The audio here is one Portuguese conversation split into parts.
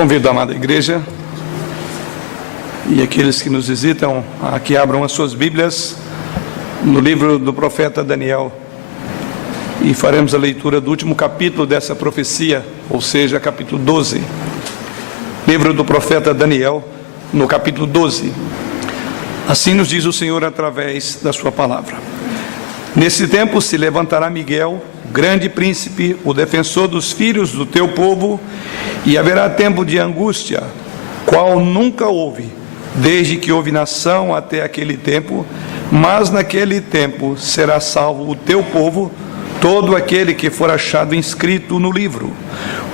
Convido a amada igreja e aqueles que nos visitam a que abram as suas Bíblias no livro do profeta Daniel e faremos a leitura do último capítulo dessa profecia, ou seja, capítulo 12. Livro do profeta Daniel, no capítulo 12. Assim nos diz o Senhor através da sua palavra: nesse tempo se levantará Miguel, grande príncipe, o defensor dos filhos do teu povo, e haverá tempo de angústia, qual nunca houve, desde que houve nação até aquele tempo, mas naquele tempo será salvo o teu povo, todo aquele que for achado inscrito no livro.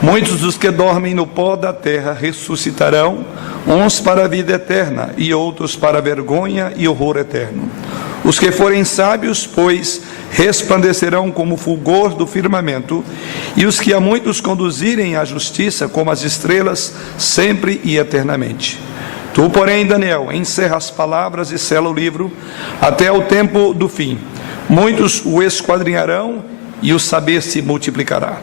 Muitos dos que dormem no pó da terra ressuscitarão, uns para a vida eterna e outros para a vergonha e horror eterno. Os que forem sábios, pois, resplandecerão como o fulgor do firmamento, e os que a muitos conduzirem à justiça como as estrelas, sempre e eternamente. Tu, porém, Daniel, encerra as palavras e sela o livro até o tempo do fim. Muitos o esquadrinharão e o saber se multiplicará.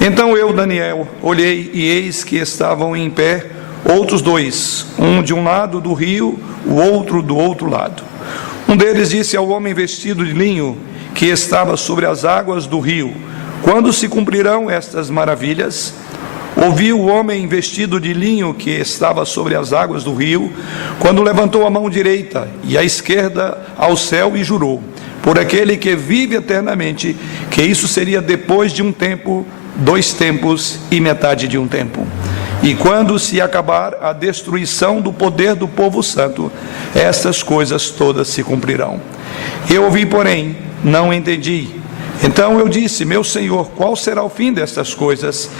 Então eu, Daniel, olhei e eis que estavam em pé outros dois, um de um lado do rio, o outro do outro lado. Um deles disse ao homem vestido de linho que estava sobre as águas do rio: quando se cumprirão estas maravilhas? Ouvi o homem vestido de linho que estava sobre as águas do rio, quando levantou a mão direita e a esquerda ao céu e jurou, por aquele que vive eternamente, que isso seria depois de um tempo, 2 tempos e metade de um tempo. E quando se acabar a destruição do poder do povo santo, estas coisas todas se cumprirão. Eu ouvi, porém, não entendi. Então eu disse: meu Senhor, qual será o fim destas coisas?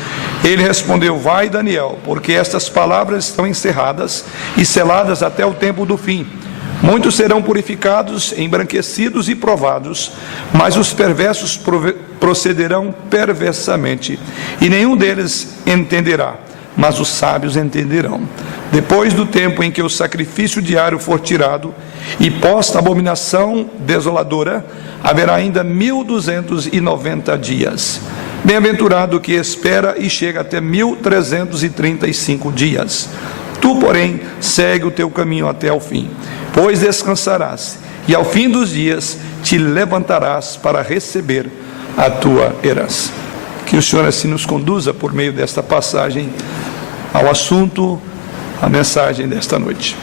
Ele respondeu: vai, Daniel, porque estas palavras estão encerradas e seladas até o tempo do fim. Muitos serão purificados, embranquecidos e provados, mas os perversos procederão perversamente, e nenhum deles entenderá, mas os sábios entenderão. Depois do tempo em que o sacrifício diário for tirado e posta a abominação desoladora, haverá ainda 1290 dias. Bem-aventurado o que espera e chega até 1335 dias. Tu, porém, segue o teu caminho até ao fim, pois descansarás, e ao fim dos dias te levantarás para receber a tua herança. Que o Senhor assim nos conduza por meio desta passagem ao assunto, a mensagem desta noite.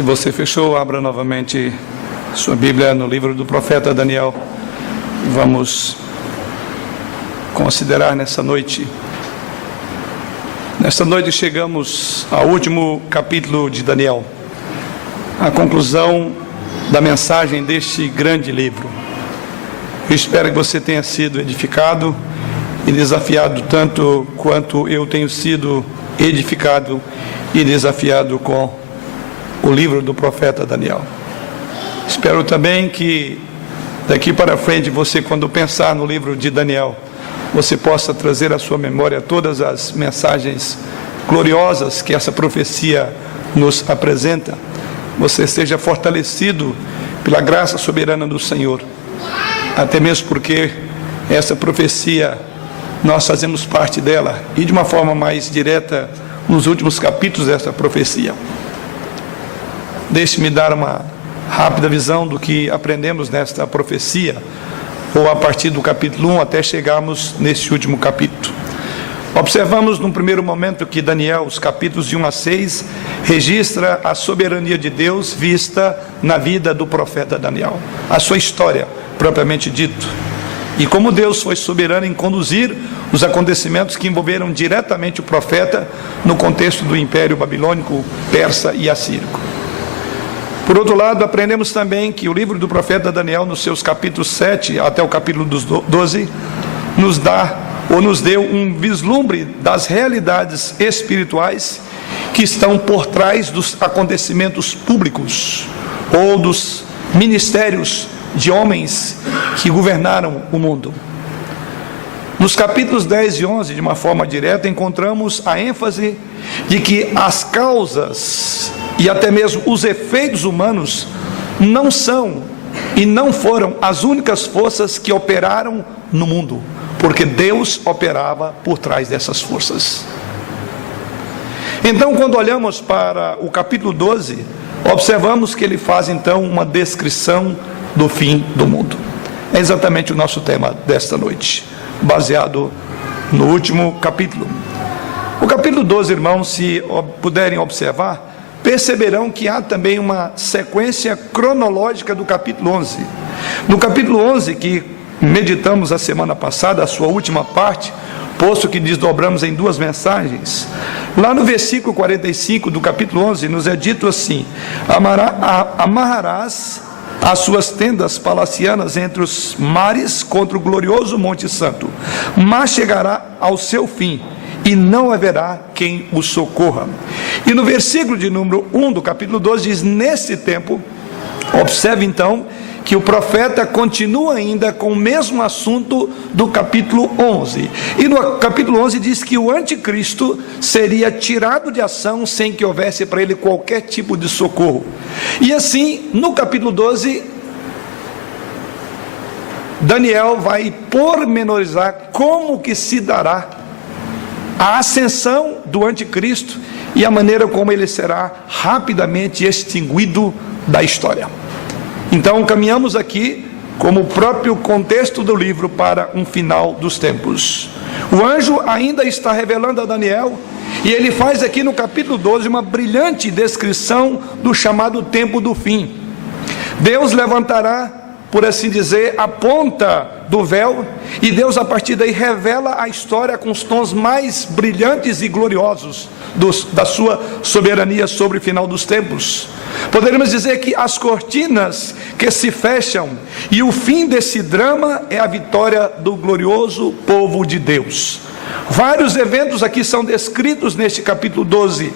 Se você fechou, abra novamente sua Bíblia no livro do profeta Daniel. Vamos considerar nessa noite. Nesta noite chegamos ao último capítulo de Daniel, a conclusão da mensagem deste grande livro. Eu espero que você tenha sido edificado e desafiado tanto quanto eu tenho sido edificado e desafiado com o livro do profeta Daniel. Espero também que daqui para frente você, quando pensar no livro de Daniel, você possa trazer à sua memória todas as mensagens gloriosas que essa profecia nos apresenta. Você seja fortalecido pela graça soberana do Senhor, até mesmo porque essa profecia nós fazemos parte dela, e de uma forma mais direta nos últimos capítulos dessa profecia. Deixe-me dar uma rápida visão do que aprendemos nesta profecia, ou a partir do capítulo 1 até chegarmos neste último capítulo. Observamos num primeiro momento que Daniel, os capítulos de 1 a 6, registra a soberania de Deus vista na vida do profeta Daniel, a sua história propriamente dito, e como Deus foi soberano em conduzir os acontecimentos que envolveram diretamente o profeta no contexto do Império Babilônico, Persa e Assírico. Por outro lado, aprendemos também que o livro do profeta Daniel, nos seus capítulos 7 até o capítulo 12, nos deu um vislumbre das realidades espirituais que estão por trás dos acontecimentos públicos ou dos ministérios de homens que governaram o mundo. Nos capítulos 10 e 11, de uma forma direta, encontramos a ênfase de que as causas e até mesmo os efeitos humanos não são e não foram as únicas forças que operaram no mundo, porque Deus operava por trás dessas forças. Então, quando olhamos para o capítulo 12, observamos que ele faz então uma descrição do fim do mundo. É exatamente o nosso tema desta noite, baseado no último capítulo. O capítulo 12, irmãos, se puderem observar, perceberão que há também uma sequência cronológica do capítulo 11. No capítulo 11, que meditamos a semana passada, a sua última parte, posto que desdobramos em duas mensagens, lá no versículo 45 do capítulo 11, nos é dito assim: amarrarás as suas tendas palacianas entre os mares contra o glorioso Monte Santo, mas chegará ao seu fim, e não haverá quem o socorra. E no versículo de número 1 do capítulo 12 diz: nesse tempo, observe então que o profeta continua ainda com o mesmo assunto do capítulo 11. E no capítulo 11 diz que o anticristo seria tirado de ação sem que houvesse para ele qualquer tipo de socorro. E assim, no capítulo 12, Daniel vai pormenorizar como que se dará a ascensão do anticristo e a maneira como ele será rapidamente extinguido da história. Então, caminhamos aqui, como o próprio contexto do livro, para um final dos tempos. O anjo ainda está revelando a Daniel, e ele faz aqui no capítulo 12 uma brilhante descrição do chamado tempo do fim. Deus levantará, por assim dizer, a ponta do véu, e Deus a partir daí revela a história com os tons mais brilhantes e gloriosos da sua soberania sobre o final dos tempos. Poderíamos dizer que as cortinas que se fecham e o fim desse drama é a vitória do glorioso povo de Deus. Vários eventos aqui são descritos neste capítulo 12.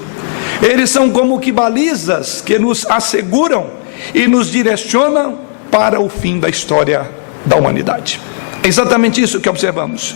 Eles são como que balizas que nos asseguram e nos direcionam para o fim da história da humanidade. É exatamente isso que observamos.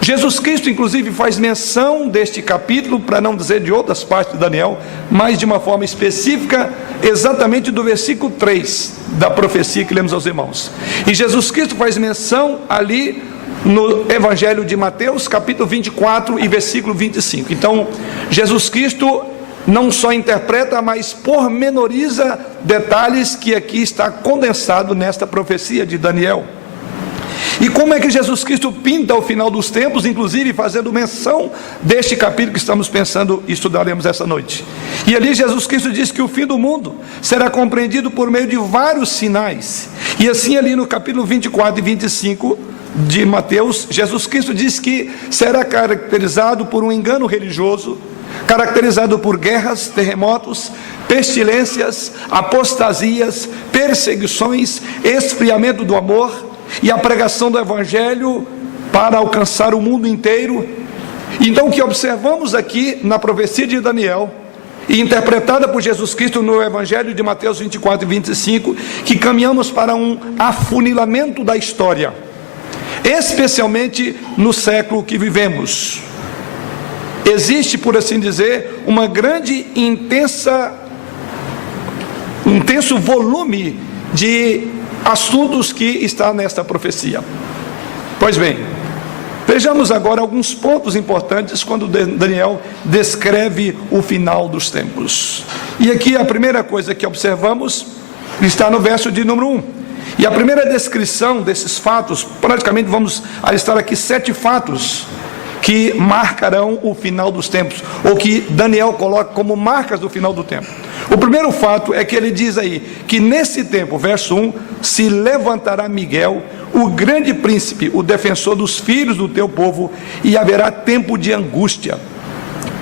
Jesus Cristo, inclusive, faz menção deste capítulo, para não dizer de outras partes de Daniel, mas de uma forma específica, exatamente do versículo 3 da profecia que lemos aos irmãos. E Jesus Cristo faz menção ali no Evangelho de Mateus, capítulo 24 e versículo 25. Então, Jesus Cristo não só interpreta, mas pormenoriza detalhes que aqui está condensado nesta profecia de Daniel. E como é que Jesus Cristo pinta o final dos tempos, inclusive fazendo menção deste capítulo que estamos pensando e estudaremos essa noite. E ali Jesus Cristo diz que o fim do mundo será compreendido por meio de vários sinais. E assim ali no capítulo 24 e 25 de Mateus, Jesus Cristo diz que será caracterizado por um engano religioso, caracterizado por guerras, terremotos, pestilências, apostasias, perseguições, esfriamento do amor e a pregação do Evangelho para alcançar o mundo inteiro. Então o que observamos aqui na profecia de Daniel, e interpretada por Jesus Cristo no Evangelho de Mateus 24 e 25, que caminhamos para um afunilamento da história, especialmente no século que vivemos. Existe, por assim dizer, uma grande intenso volume de assuntos que está nesta profecia. Pois bem, vejamos agora alguns pontos importantes quando Daniel descreve o final dos tempos. E aqui a primeira coisa que observamos está no verso de número 1. E a primeira descrição desses fatos, praticamente vamos alistar aqui 7 fatos que marcarão o final dos tempos, ou que Daniel coloca como marcas do final do tempo. O primeiro fato é que ele diz aí, que nesse tempo, verso 1, se levantará Miguel, o grande príncipe, o defensor dos filhos do teu povo, e haverá tempo de angústia,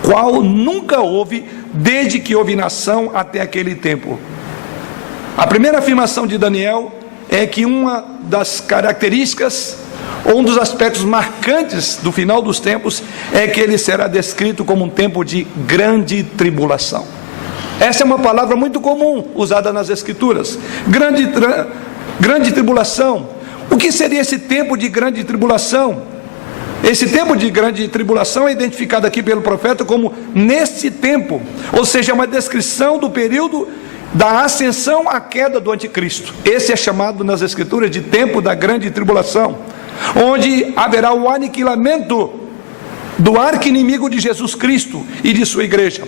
qual nunca houve, desde que houve nação até aquele tempo. A primeira afirmação de Daniel é que uma das características, ou um dos aspectos marcantes do final dos tempos, é que ele será descrito como um tempo de grande tribulação. Essa é uma palavra muito comum usada nas Escrituras. Grande tribulação. O que seria esse tempo de grande tribulação? Esse tempo de grande tribulação é identificado aqui pelo profeta como nesse tempo, ou seja, uma descrição do período da ascensão à queda do anticristo. Esse é chamado nas Escrituras de tempo da grande tribulação, onde haverá o aniquilamento do arqui-inimigo de Jesus Cristo e de sua igreja.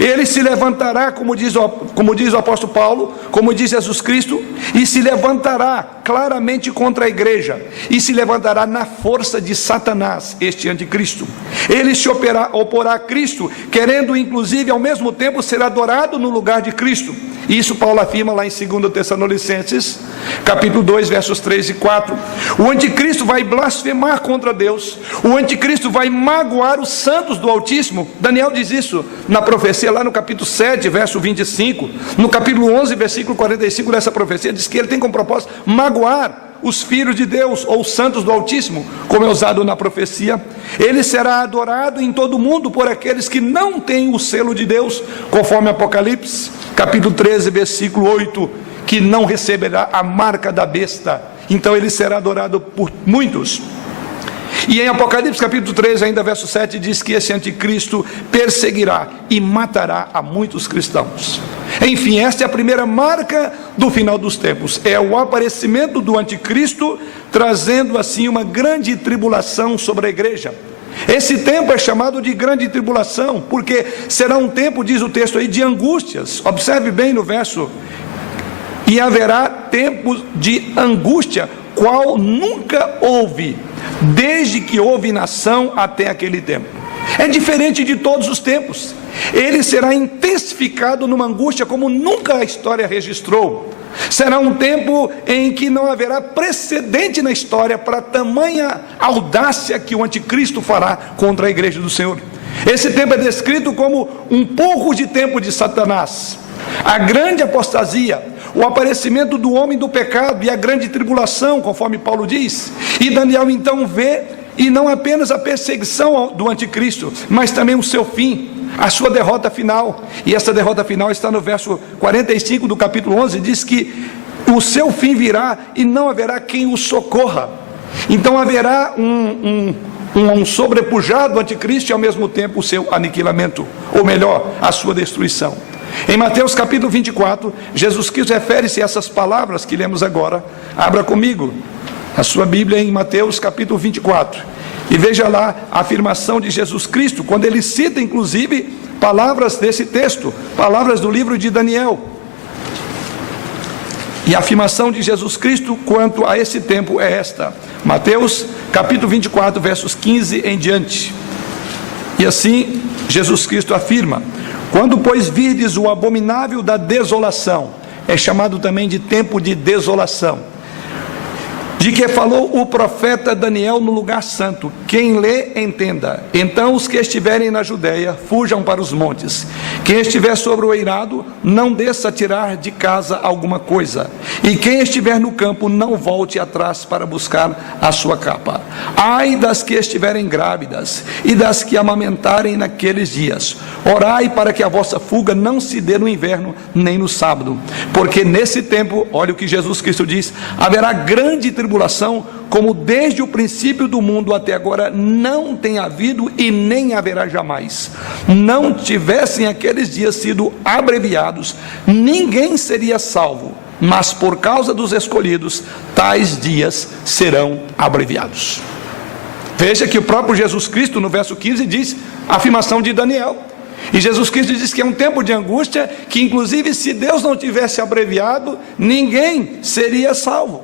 Ele se levantará, como diz o apóstolo Paulo, como diz Jesus Cristo, e se levantará claramente contra a igreja, e se levantará na força de Satanás, este anticristo. Ele se oporá a Cristo, querendo inclusive ao mesmo tempo ser adorado no lugar de Cristo. Isso Paulo afirma lá em 2 Tessalonicenses, capítulo 2, versos 3 e 4. O anticristo vai blasfemar contra Deus, o anticristo vai magoar os santos do Altíssimo. Daniel diz isso na profecia lá no capítulo 7, verso 25. No capítulo 11, versículo 45 dessa profecia, diz que ele tem como propósito magoar os filhos de Deus, ou os santos do Altíssimo, como é usado na profecia. Ele será adorado em todo o mundo por aqueles que não têm o selo de Deus, conforme Apocalipse, capítulo 13, versículo 8, que não receberá a marca da besta. Então ele será adorado por muitos. E em Apocalipse capítulo 13, ainda verso 7, diz que esse anticristo perseguirá e matará a muitos cristãos. Enfim, esta é a primeira marca do final dos tempos, é o aparecimento do anticristo, trazendo assim uma grande tribulação sobre a igreja. Esse tempo é chamado de grande tribulação, porque será um tempo, diz o texto aí, de angústias. Observe bem no verso: e haverá tempos de angústia, qual nunca houve, desde que houve nação até aquele tempo. É diferente de todos os tempos. Ele será intensificado numa angústia como nunca a história registrou. Será um tempo em que não haverá precedente na história para tamanha audácia que o anticristo fará contra a igreja do Senhor. Esse tempo é descrito como um pouco de tempo de Satanás, a grande apostasia, o aparecimento do homem do pecado e a grande tribulação, conforme Paulo diz. E Daniel então vê, e não apenas a perseguição do anticristo, mas também o seu fim, a sua derrota final. E essa derrota final está no verso 45 do capítulo 11, diz que o seu fim virá e não haverá quem o socorra. Então haverá um sobrepujado anticristo e ao mesmo tempo o seu aniquilamento, ou melhor, a sua destruição. Em Mateus capítulo 24, Jesus Cristo refere-se a essas palavras que lemos agora. Abra comigo a sua Bíblia em Mateus capítulo 24 e veja lá a afirmação de Jesus Cristo, quando ele cita inclusive palavras desse texto, palavras do livro de Daniel. E a afirmação de Jesus Cristo quanto a esse tempo é esta: Mateus capítulo 24, versos 15 em diante. E assim Jesus Cristo afirma: quando pois virdes o abominável da desolação, é chamado também de tempo de desolação, de que falou o profeta Daniel no lugar santo, quem lê entenda. Então os que estiverem na Judéia fujam para os montes, quem estiver sobre o eirado não desça a tirar de casa alguma coisa, e quem estiver no campo não volte atrás para buscar a sua capa. Ai das que estiverem grávidas e das que amamentarem naqueles dias. Orai para que a vossa fuga não se dê no inverno nem no sábado, porque nesse tempo, olha o que Jesus Cristo diz, haverá grande tribulação, como desde o princípio do mundo até agora não tem havido e nem haverá jamais. Não tivessem aqueles dias sido abreviados, ninguém seria salvo, mas por causa dos escolhidos, tais dias serão abreviados. Veja que o próprio Jesus Cristo, no verso 15, diz a afirmação de Daniel. E Jesus Cristo diz que é um tempo de angústia, que inclusive se Deus não tivesse abreviado, ninguém seria salvo.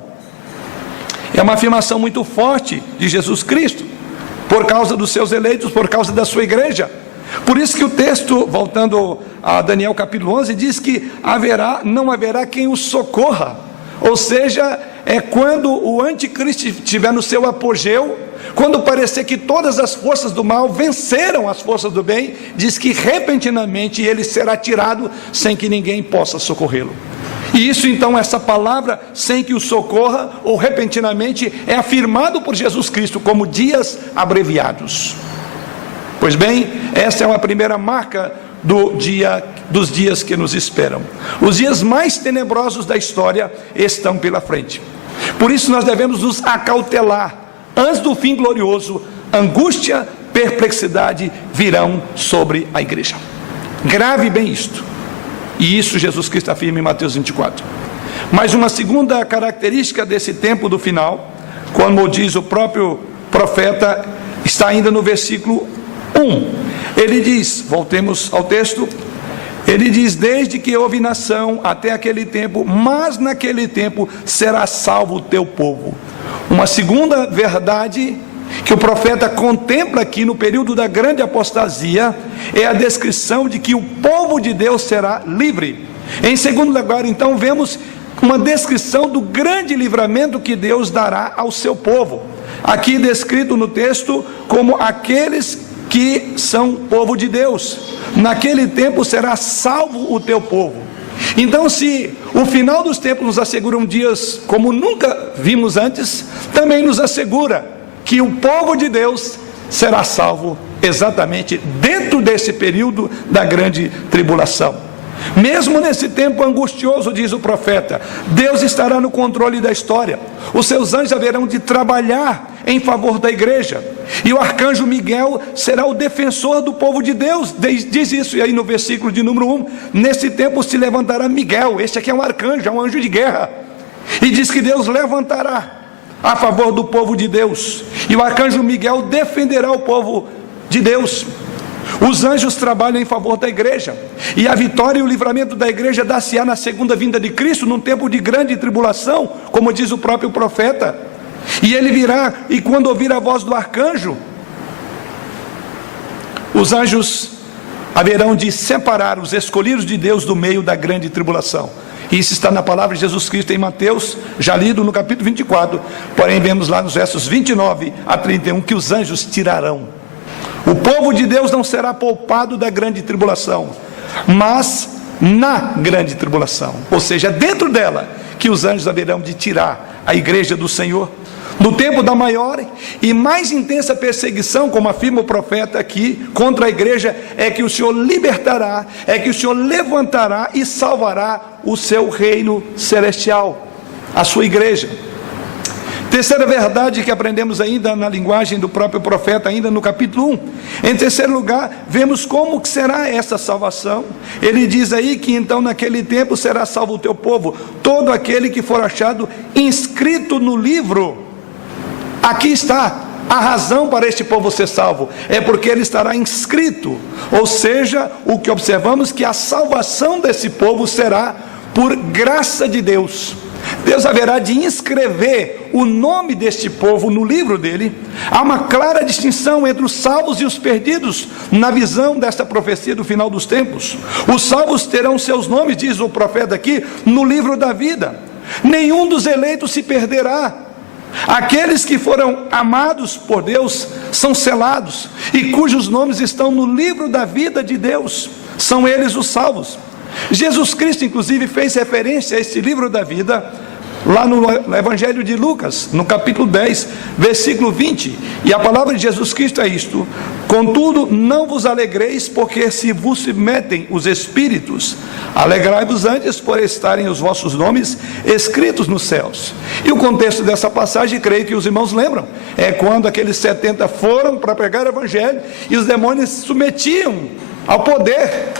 É uma afirmação muito forte de Jesus Cristo, por causa dos seus eleitos, por causa da sua igreja. Por isso que o texto, voltando a Daniel capítulo 11, diz que não haverá quem o socorra. Ou seja, é quando o anticristo estiver no seu apogeu, quando parecer que todas as forças do mal venceram as forças do bem, diz que repentinamente ele será tirado sem que ninguém possa socorrê-lo. E isso então, essa palavra, sem que o socorra, ou repentinamente, é afirmado por Jesus Cristo como dias abreviados. Pois bem, essa é uma primeira marca dos dias que nos esperam. Os dias mais tenebrosos da história estão pela frente. Por isso nós devemos nos acautelar. Antes do fim glorioso, angústia, perplexidade virão sobre a igreja. Grave bem isto. E isso Jesus Cristo afirma em Mateus 24. Mas uma segunda característica desse tempo do final, como diz o próprio profeta, está ainda no versículo 1. Ele diz, voltemos ao texto, ele diz: desde que houve nação até aquele tempo, mas naquele tempo será salvo o teu povo. Uma segunda verdade que o profeta contempla aqui no período da grande apostasia é a descrição de que o povo de Deus será livre. Em segundo lugar, então, vemos uma descrição do grande livramento que Deus dará ao seu povo, aqui descrito no texto como aqueles que são povo de Deus. Naquele tempo será salvo o teu povo. Então, se o final dos tempos nos assegura dias como nunca vimos antes, também nos assegura que o povo de Deus será salvo exatamente dentro desse período da grande tribulação. Mesmo nesse tempo angustioso, diz o profeta, Deus estará no controle da história. Os seus anjos haverão de trabalhar em favor da igreja, e o arcanjo Miguel será o defensor do povo de Deus. Diz isso aí no versículo de número 1. Nesse tempo se levantará Miguel. Este aqui é um arcanjo, é um anjo de guerra, e diz que Deus levantará a favor do povo de Deus, e o arcanjo Miguel defenderá o povo de Deus. Os anjos trabalham em favor da igreja, e a vitória e o livramento da igreja dar-se-á na segunda vinda de Cristo, num tempo de grande tribulação, como diz o próprio profeta. E ele virá, e quando ouvir a voz do arcanjo, os anjos haverão de separar os escolhidos de Deus do meio da grande tribulação. Isso está na palavra de Jesus Cristo em Mateus, já lido no capítulo 24, porém vemos lá nos versos 29 a 31 que os anjos tirarão. O povo de Deus não será poupado da grande tribulação, mas na grande tribulação, ou seja, dentro dela, que os anjos haverão de tirar a igreja do Senhor. No tempo da maior e mais intensa perseguição, como afirma o profeta aqui, contra a igreja, é que o Senhor libertará, é que o Senhor levantará e salvará o seu reino celestial, a sua igreja. Terceira verdade que aprendemos ainda na linguagem do próprio profeta, ainda no capítulo 1. Em terceiro lugar, vemos como que será essa salvação. Ele diz aí que então naquele tempo será salvo o teu povo, todo aquele que for achado inscrito no livro. Aqui está a razão para este povo ser salvo, é porque ele estará inscrito, ou seja, o que observamos que a salvação desse povo será por graça de Deus. Deus haverá de inscrever o nome deste povo no livro dele. Há uma clara distinção entre os salvos e os perdidos na visão desta profecia do final dos tempos. Os salvos terão seus nomes, diz o profeta aqui, no livro da vida. Nenhum dos eleitos se perderá. Aqueles que foram amados por Deus são selados, e cujos nomes estão no livro da vida de Deus, são eles os salvos. Jesus Cristo, inclusive, fez referência a este livro da vida lá no Evangelho de Lucas, no capítulo 10, versículo 20, e a palavra de Jesus Cristo é isto: contudo, não vos alegreis, porque se vos submetem os espíritos, alegrai-vos antes por estarem os vossos nomes escritos nos céus. E o contexto dessa passagem, creio que os irmãos lembram, é quando aqueles 70 foram para pregar o Evangelho, e os demônios se submetiam ao poder,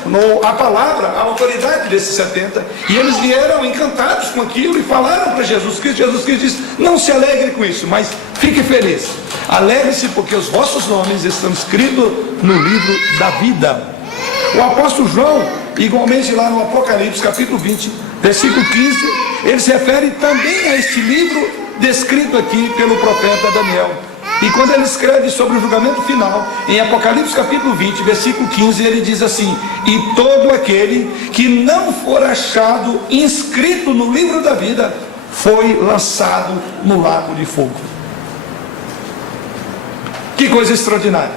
à palavra, à autoridade desses 70, e eles vieram encantados com aquilo e falaram para Jesus Cristo. Jesus Cristo disse: não se alegre com isso, mas fique feliz, alegre-se porque os vossos nomes estão escritos no livro da vida. O apóstolo João, igualmente lá no Apocalipse capítulo 20, versículo 15, ele se refere também a este livro descrito aqui pelo profeta Daniel. E quando ele escreve sobre o julgamento final, em Apocalipse capítulo 20, versículo 15, ele diz assim: e todo aquele que não for achado inscrito no livro da vida foi lançado no lago de fogo. Que coisa extraordinária!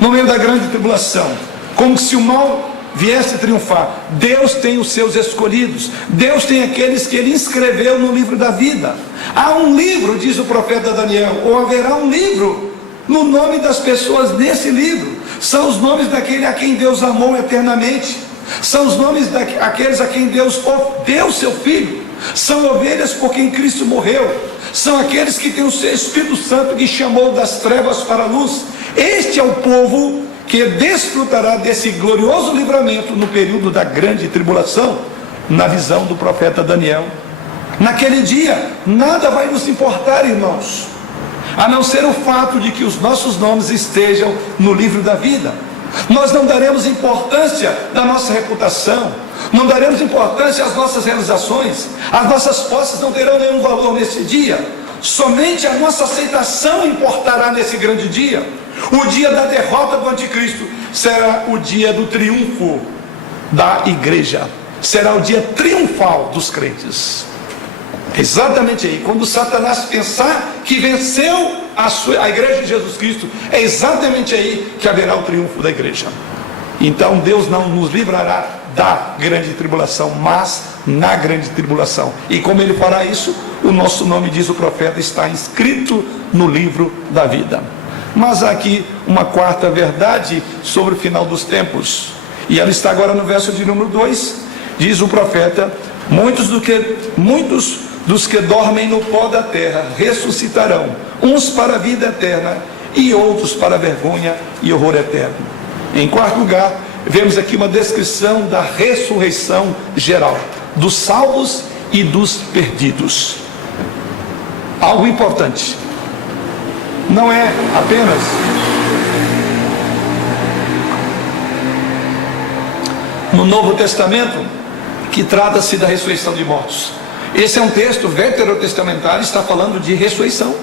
No meio da grande tribulação, como se o mal viesse a triunfar, Deus tem os seus escolhidos, Deus tem aqueles que ele inscreveu no livro da vida. Há um livro, diz o profeta Daniel, ou haverá um livro no nome das pessoas nesse livro. São os nomes daquele a quem Deus amou eternamente, são os nomes daqueles a quem Deus deu seu Filho, são ovelhas por quem Cristo morreu, são aqueles que têm o seu Espírito Santo que chamou das trevas para a luz. Este é o povo que desfrutará desse glorioso livramento no período da grande tribulação, na visão do profeta Daniel. Naquele dia, nada vai nos importar, irmãos, a não ser o fato de que os nossos nomes estejam no livro da vida. Nós não daremos importância da nossa reputação, não daremos importância às nossas realizações, as nossas posses não terão nenhum valor nesse dia. Somente a nossa aceitação importará nesse grande dia. O dia da derrota do anticristo será o dia do triunfo da igreja, será o dia triunfal dos crentes. Exatamente aí, quando Satanás pensar que venceu a igreja de Jesus Cristo, é exatamente aí que haverá o triunfo da igreja. Então Deus não nos livrará da grande tribulação, mas na grande tribulação. E como ele fará isso? O nosso nome, diz o profeta, está inscrito no livro da vida. Mas há aqui uma quarta verdade sobre o final dos tempos, e ela está agora no verso de número 2. Diz o profeta: muitos dos que dormem no pó da terra ressuscitarão, uns para a vida eterna e outros para a vergonha e horror eterno. Em quarto lugar, vemos aqui uma descrição da ressurreição geral, dos salvos e dos perdidos. Algo importante, não é apenas no Novo Testamento que trata-se da ressurreição de mortos. Esse é um texto veterotestamentário, está falando de ressurreição.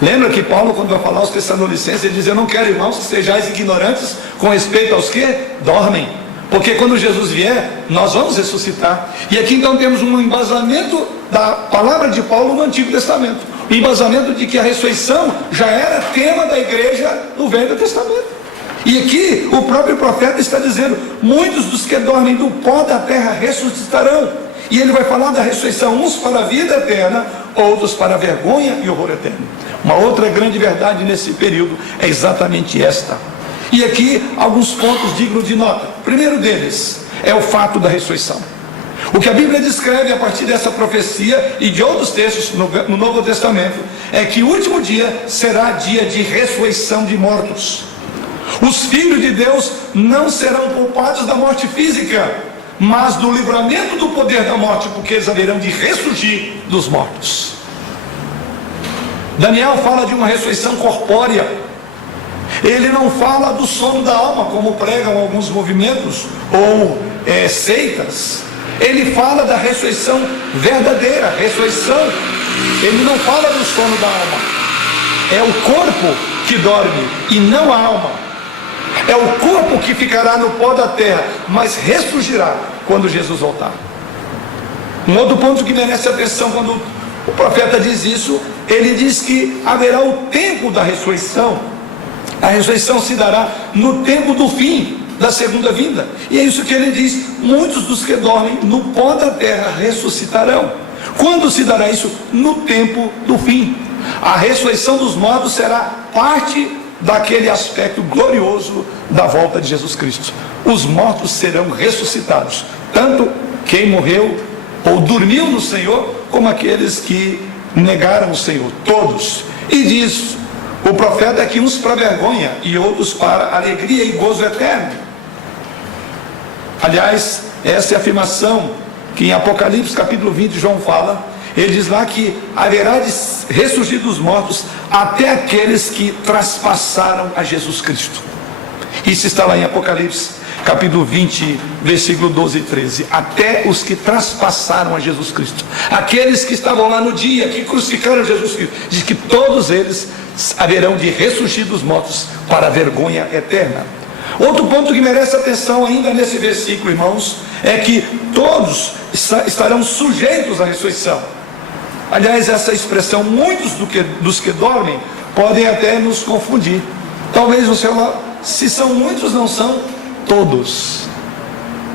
Lembra que Paulo, quando vai falar aos Tessalonicenses, ele diz: eu não quero, irmãos, que sejais ignorantes com respeito aos que dormem, porque quando Jesus vier, nós vamos ressuscitar. E aqui então temos um embasamento da palavra de Paulo no Antigo Testamento, o embasamento de que a ressurreição já era tema da igreja no Velho Testamento. E aqui o próprio profeta está dizendo: muitos dos que dormem do pó da terra ressuscitarão. E ele vai falar da ressurreição, uns para a vida eterna, outros para a vergonha e horror eterno. Uma outra grande verdade nesse período é exatamente esta. E aqui alguns pontos dignos de nota. O primeiro deles é o fato da ressurreição. O que a Bíblia descreve a partir dessa profecia e de outros textos no Novo Testamento é que o último dia será dia de ressurreição de mortos. Os filhos de Deus não serão poupados da morte física, mas do livramento do poder da morte, porque eles haverão de ressurgir dos mortos. Daniel fala de uma ressurreição corpórea. Ele não fala do sono da alma, como pregam alguns movimentos ou seitas. ele fala da ressurreição verdadeira, ressurreição. Ele não fala do sono da alma. É o corpo que dorme e não a alma. É o corpo que ficará no pó da terra, mas ressurgirá quando Jesus voltar. Um outro ponto que merece atenção quando o profeta diz isso, ele diz que haverá o tempo da ressurreição. A ressurreição se dará no tempo do fim, da segunda vinda. E é isso que ele diz: muitos dos que dormem no pó da terra ressuscitarão. Quando se dará isso? No tempo do fim. A ressurreição dos mortos será parte daquele aspecto glorioso da volta de Jesus Cristo. Os mortos serão ressuscitados, tanto quem morreu ou dormiu no Senhor, como aqueles que negaram o Senhor, todos. E diz o profeta que uns para vergonha e outros para alegria e gozo eterno. Aliás, essa é a afirmação que em Apocalipse capítulo 20 João fala. Ele diz lá que haverá de ressurgir dos mortos até aqueles que traspassaram a Jesus Cristo. Isso está lá em Apocalipse capítulo 20, versículo 12 e 13. Até os que traspassaram a Jesus Cristo, aqueles que estavam lá no dia que crucificaram Jesus Cristo, diz que todos eles haverão de ressurgir dos mortos para a vergonha eterna. Outro ponto que merece atenção ainda nesse versículo, irmãos, é que todos estarão sujeitos à ressurreição. Aliás, essa expressão, muitos dos que dormem, podem até nos confundir. Talvez você fale, se são muitos, não são todos.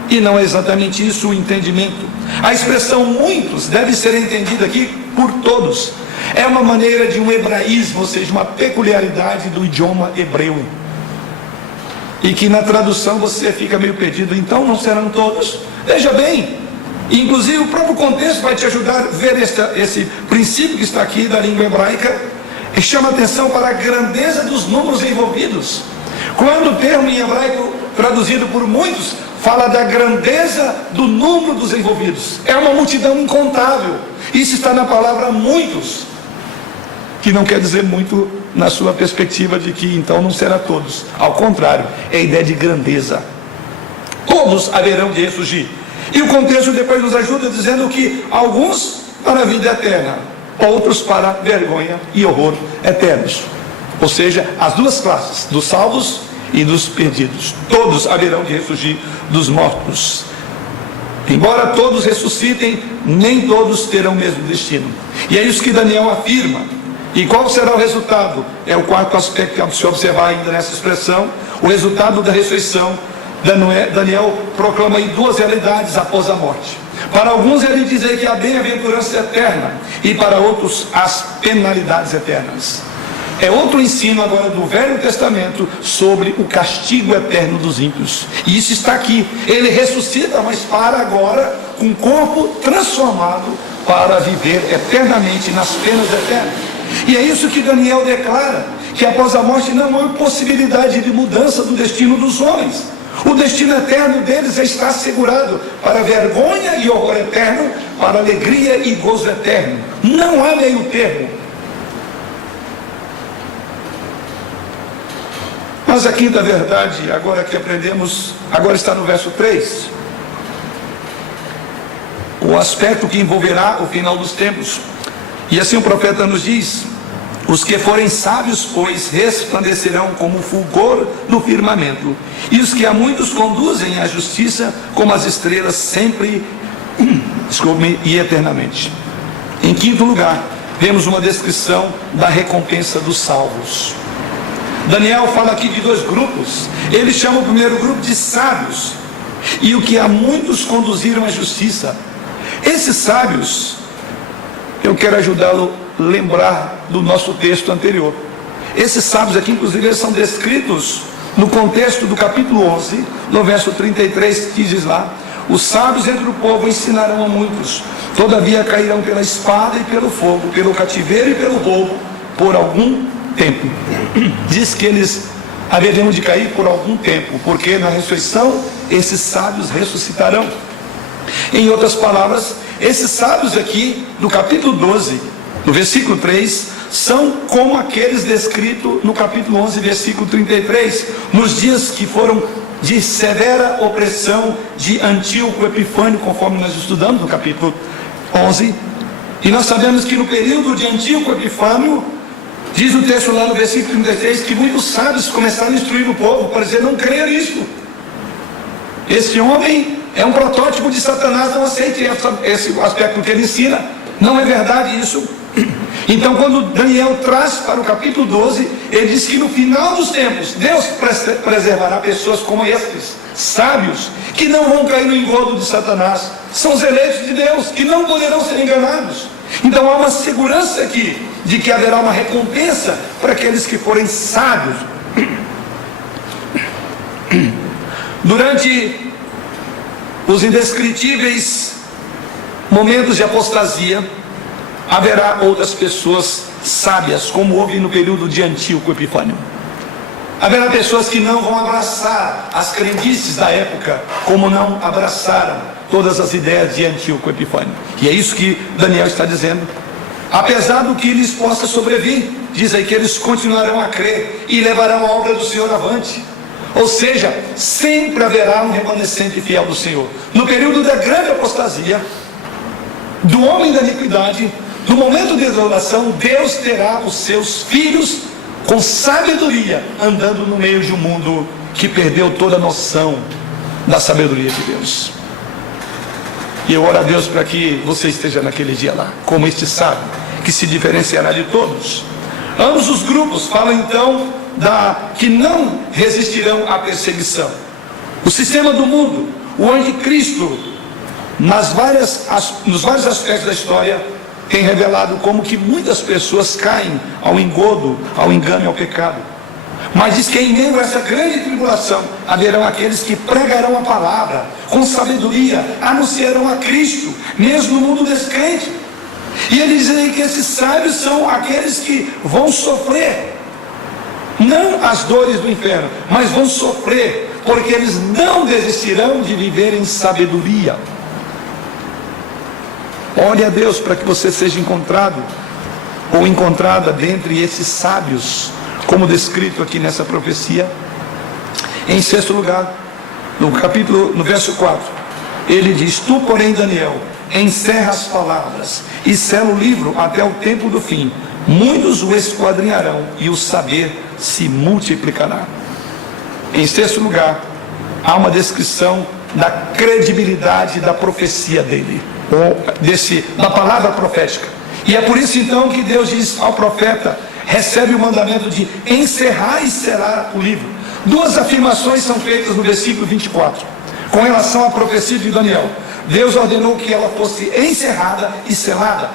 E não é exatamente isso o entendimento. A expressão muitos deve ser entendida aqui por todos. É uma maneira de um hebraísmo, ou seja, uma peculiaridade do idioma hebreu. E que na tradução você fica meio perdido. Então não serão todos? Veja bem, inclusive o próprio contexto vai te ajudar a ver esse princípio que está aqui da língua hebraica, e chama atenção para a grandeza dos números envolvidos. Quando o termo em hebraico traduzido por muitos fala da grandeza do número dos envolvidos, é uma multidão incontável. Isso está na palavra muitos, que não quer dizer muito na sua perspectiva de que então não será todos. Ao contrário, é a ideia de grandeza. Todos haverão de ressurgir. E o contexto depois nos ajuda dizendo que alguns para a vida eterna, outros para vergonha e horror eternos. Ou seja, as duas classes, dos salvos e dos perdidos. Todos haverão de ressurgir dos mortos. Embora todos ressuscitem, nem todos terão o mesmo destino. E é isso que Daniel afirma. E qual será o resultado? É o quarto aspecto que você observar ainda nessa expressão. O resultado da ressurreição. Daniel proclama aí duas realidades após a morte. Para alguns ele diz que a bem-aventurança eterna, e para outros as penalidades eternas. É outro ensino agora do Velho Testamento sobre o castigo eterno dos ímpios. E isso está aqui. Ele ressuscita, mas para agora com um corpo transformado para viver eternamente nas penas eternas. E é isso que Daniel declara, que após a morte não há possibilidade de mudança do destino dos homens. O destino eterno deles está assegurado para vergonha e horror eterno, para alegria e gozo eterno. Não há meio termo. Mas a quinta verdade, agora que aprendemos, agora está no verso 3. O aspecto que envolverá o final dos tempos. E assim o profeta nos diz: os que forem sábios, pois, resplandecerão como o fulgor no firmamento, e os que a muitos conduzem à justiça, como as estrelas, sempre e eternamente. Em quinto lugar, vemos uma descrição da recompensa dos salvos. Daniel fala aqui de dois grupos. Ele chama o primeiro grupo de sábios, e o que a muitos conduziram à justiça. Esses sábios, eu quero ajudá-lo a lembrar do nosso texto anterior. Esses sábios aqui, inclusive, eles são descritos no contexto do capítulo 11, no verso 33, que diz lá: os sábios entre o povo ensinarão a muitos, todavia cairão pela espada e pelo fogo, pelo cativeiro e pelo roubo, por algum tempo. Diz que eles haveriam de cair por algum tempo, porque na ressurreição esses sábios ressuscitarão. Em outras palavras, esses sábios aqui do capítulo 12, no versículo 3, são como aqueles descritos no capítulo 11, versículo 33, nos dias que foram de severa opressão de Antíoco Epifânio, conforme nós estudamos no capítulo 11. E nós sabemos que no período de Antíoco Epifânio, diz o texto lá no versículo 33, que muitos sábios começaram a instruir o povo para dizer: não creia nisto. Esse homem é um protótipo de Satanás, não aceite esse aspecto que ele ensina. Não é verdade isso. Então, quando Daniel traz para o capítulo 12, ele diz que no final dos tempos, Deus preservará pessoas como estes, sábios, que não vão cair no engodo de Satanás. São os eleitos de Deus, que não poderão ser enganados. Então há uma segurança aqui, de que haverá uma recompensa para aqueles que forem sábios. Durante os indescritíveis momentos de apostasia, haverá outras pessoas sábias, como houve no período de Antíoco Epifânio. Haverá pessoas que não vão abraçar as crendices da época, como não abraçaram todas as ideias de Antíoco Epifânio. E é isso que Daniel está dizendo. Apesar do que lhes possa sobrevir, diz aí que eles continuarão a crer e levarão a obra do Senhor avante. Ou seja, sempre haverá um remanescente fiel do Senhor. No período da grande apostasia, do homem da iniquidade, no momento de desolação, Deus terá os seus filhos com sabedoria, andando no meio de um mundo que perdeu toda a noção da sabedoria de Deus. E eu oro a Deus para que você esteja naquele dia lá, como este sábio, que se diferenciará de todos. Ambos os grupos falam então que não resistirão à perseguição. O sistema do mundo, o anticristo, nos vários aspectos da história, tem revelado como que muitas pessoas caem ao engodo, ao engano e ao pecado. Mas diz que em meio a essa grande tribulação, haverão aqueles que pregarão a palavra com sabedoria, anunciarão a Cristo, mesmo no mundo descrente. E ele diz aí que esses sábios são aqueles que vão sofrer, não as dores do inferno, mas vão sofrer, porque eles não desistirão de viver em sabedoria. Ore a Deus para que você seja encontrado ou encontrada dentre esses sábios, como descrito aqui nessa profecia. Em sexto lugar, no verso 4, ele diz: tu, porém, Daniel, encerra as palavras e sela o livro até o tempo do fim. Muitos o esquadrinharão e o saber se multiplicará. Em sexto lugar, há uma descrição da credibilidade da profecia dele, da palavra profética. E é por isso então que Deus diz ao profeta, recebe o mandamento de encerrar e selar o livro. Duas afirmações são feitas no versículo 24 com relação à profecia de Daniel. Deus ordenou que ela fosse encerrada e selada.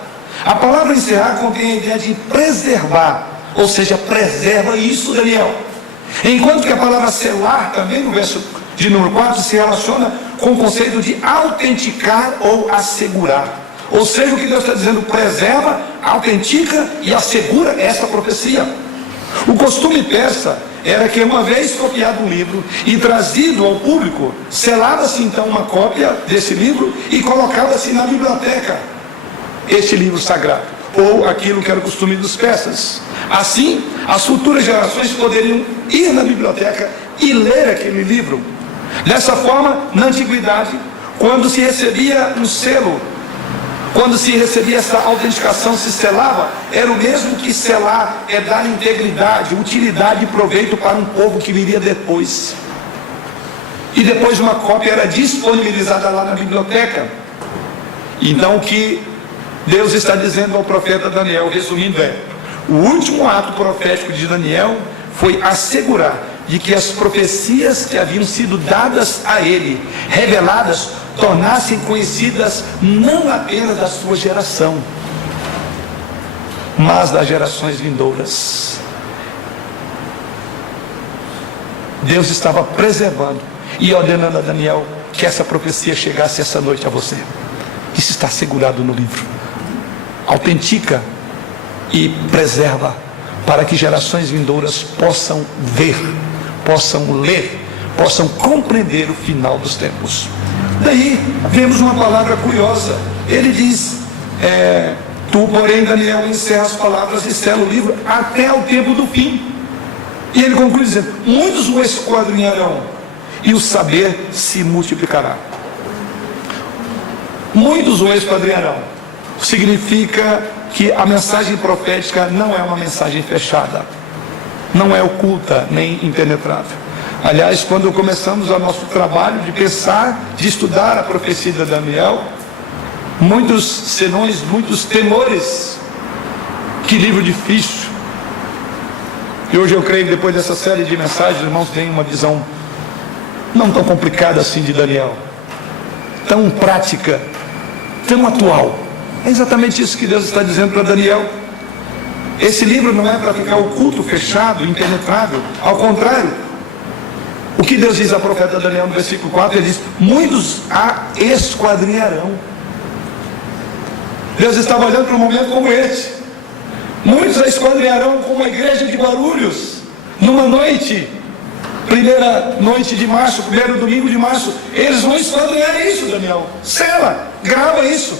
A palavra encerrar contém a ideia de preservar, ou seja, preserva isso, Daniel. Enquanto que a palavra selar também no verso de número 4 se relaciona com o conceito de autenticar ou assegurar. Ou seja, o que Deus está dizendo: preserva, autentica e assegura esta profecia. O costume persa era que, uma vez copiado um livro e trazido ao público, selava-se então uma cópia desse livro e colocava-se na biblioteca este livro sagrado, ou aquilo que era o costume dos persas. Assim, as futuras gerações poderiam ir na biblioteca e ler aquele livro. Dessa forma, na antiguidade, quando se recebia um selo, quando se recebia essa autenticação, se selava, era o mesmo que selar é dar integridade, utilidade e proveito para um povo que viria depois. E depois uma cópia era disponibilizada lá na biblioteca. Então o que Deus está dizendo ao profeta Daniel, resumindo, o último ato profético de Daniel foi assegurar de que as profecias que haviam sido dadas a ele, reveladas, tornassem conhecidas não apenas da sua geração, mas das gerações vindouras. Deus estava preservando e ordenando a Daniel que essa profecia chegasse essa noite a você. Isso está assegurado no livro. Autentica e preserva, para que gerações vindouras possam ver, possam ler, possam compreender o final dos tempos. Daí vemos uma palavra curiosa. Ele diz: tu, porém, Daniel, encerra as palavras e sela o livro até o tempo do fim. E ele conclui dizendo: muitos o esquadrinharão e o saber se multiplicará. Muitos o esquadrinharão. Significa que a mensagem profética não é uma mensagem fechada, não é oculta nem impenetrável. Aliás, quando começamos o nosso trabalho de pensar, de estudar a profecia de Daniel, muitos senões, muitos temores. Que livro difícil. E hoje eu creio que depois dessa série de mensagens, os irmãos têm uma visão não tão complicada assim de Daniel, tão prática, tão atual. É exatamente isso que Deus está dizendo para Daniel. Esse livro não é para ficar oculto, fechado, impenetrável. Ao contrário, o que Deus diz ao profeta Daniel no versículo 4, ele diz: muitos a esquadrinharão. Deus estava olhando para um momento como esse. Muitos a esquadrinharão como a igreja de Guarulhos, numa noite, primeira noite de março, primeiro domingo de março. Eles vão esquadrinhar isso, Daniel. Sela, grava isso.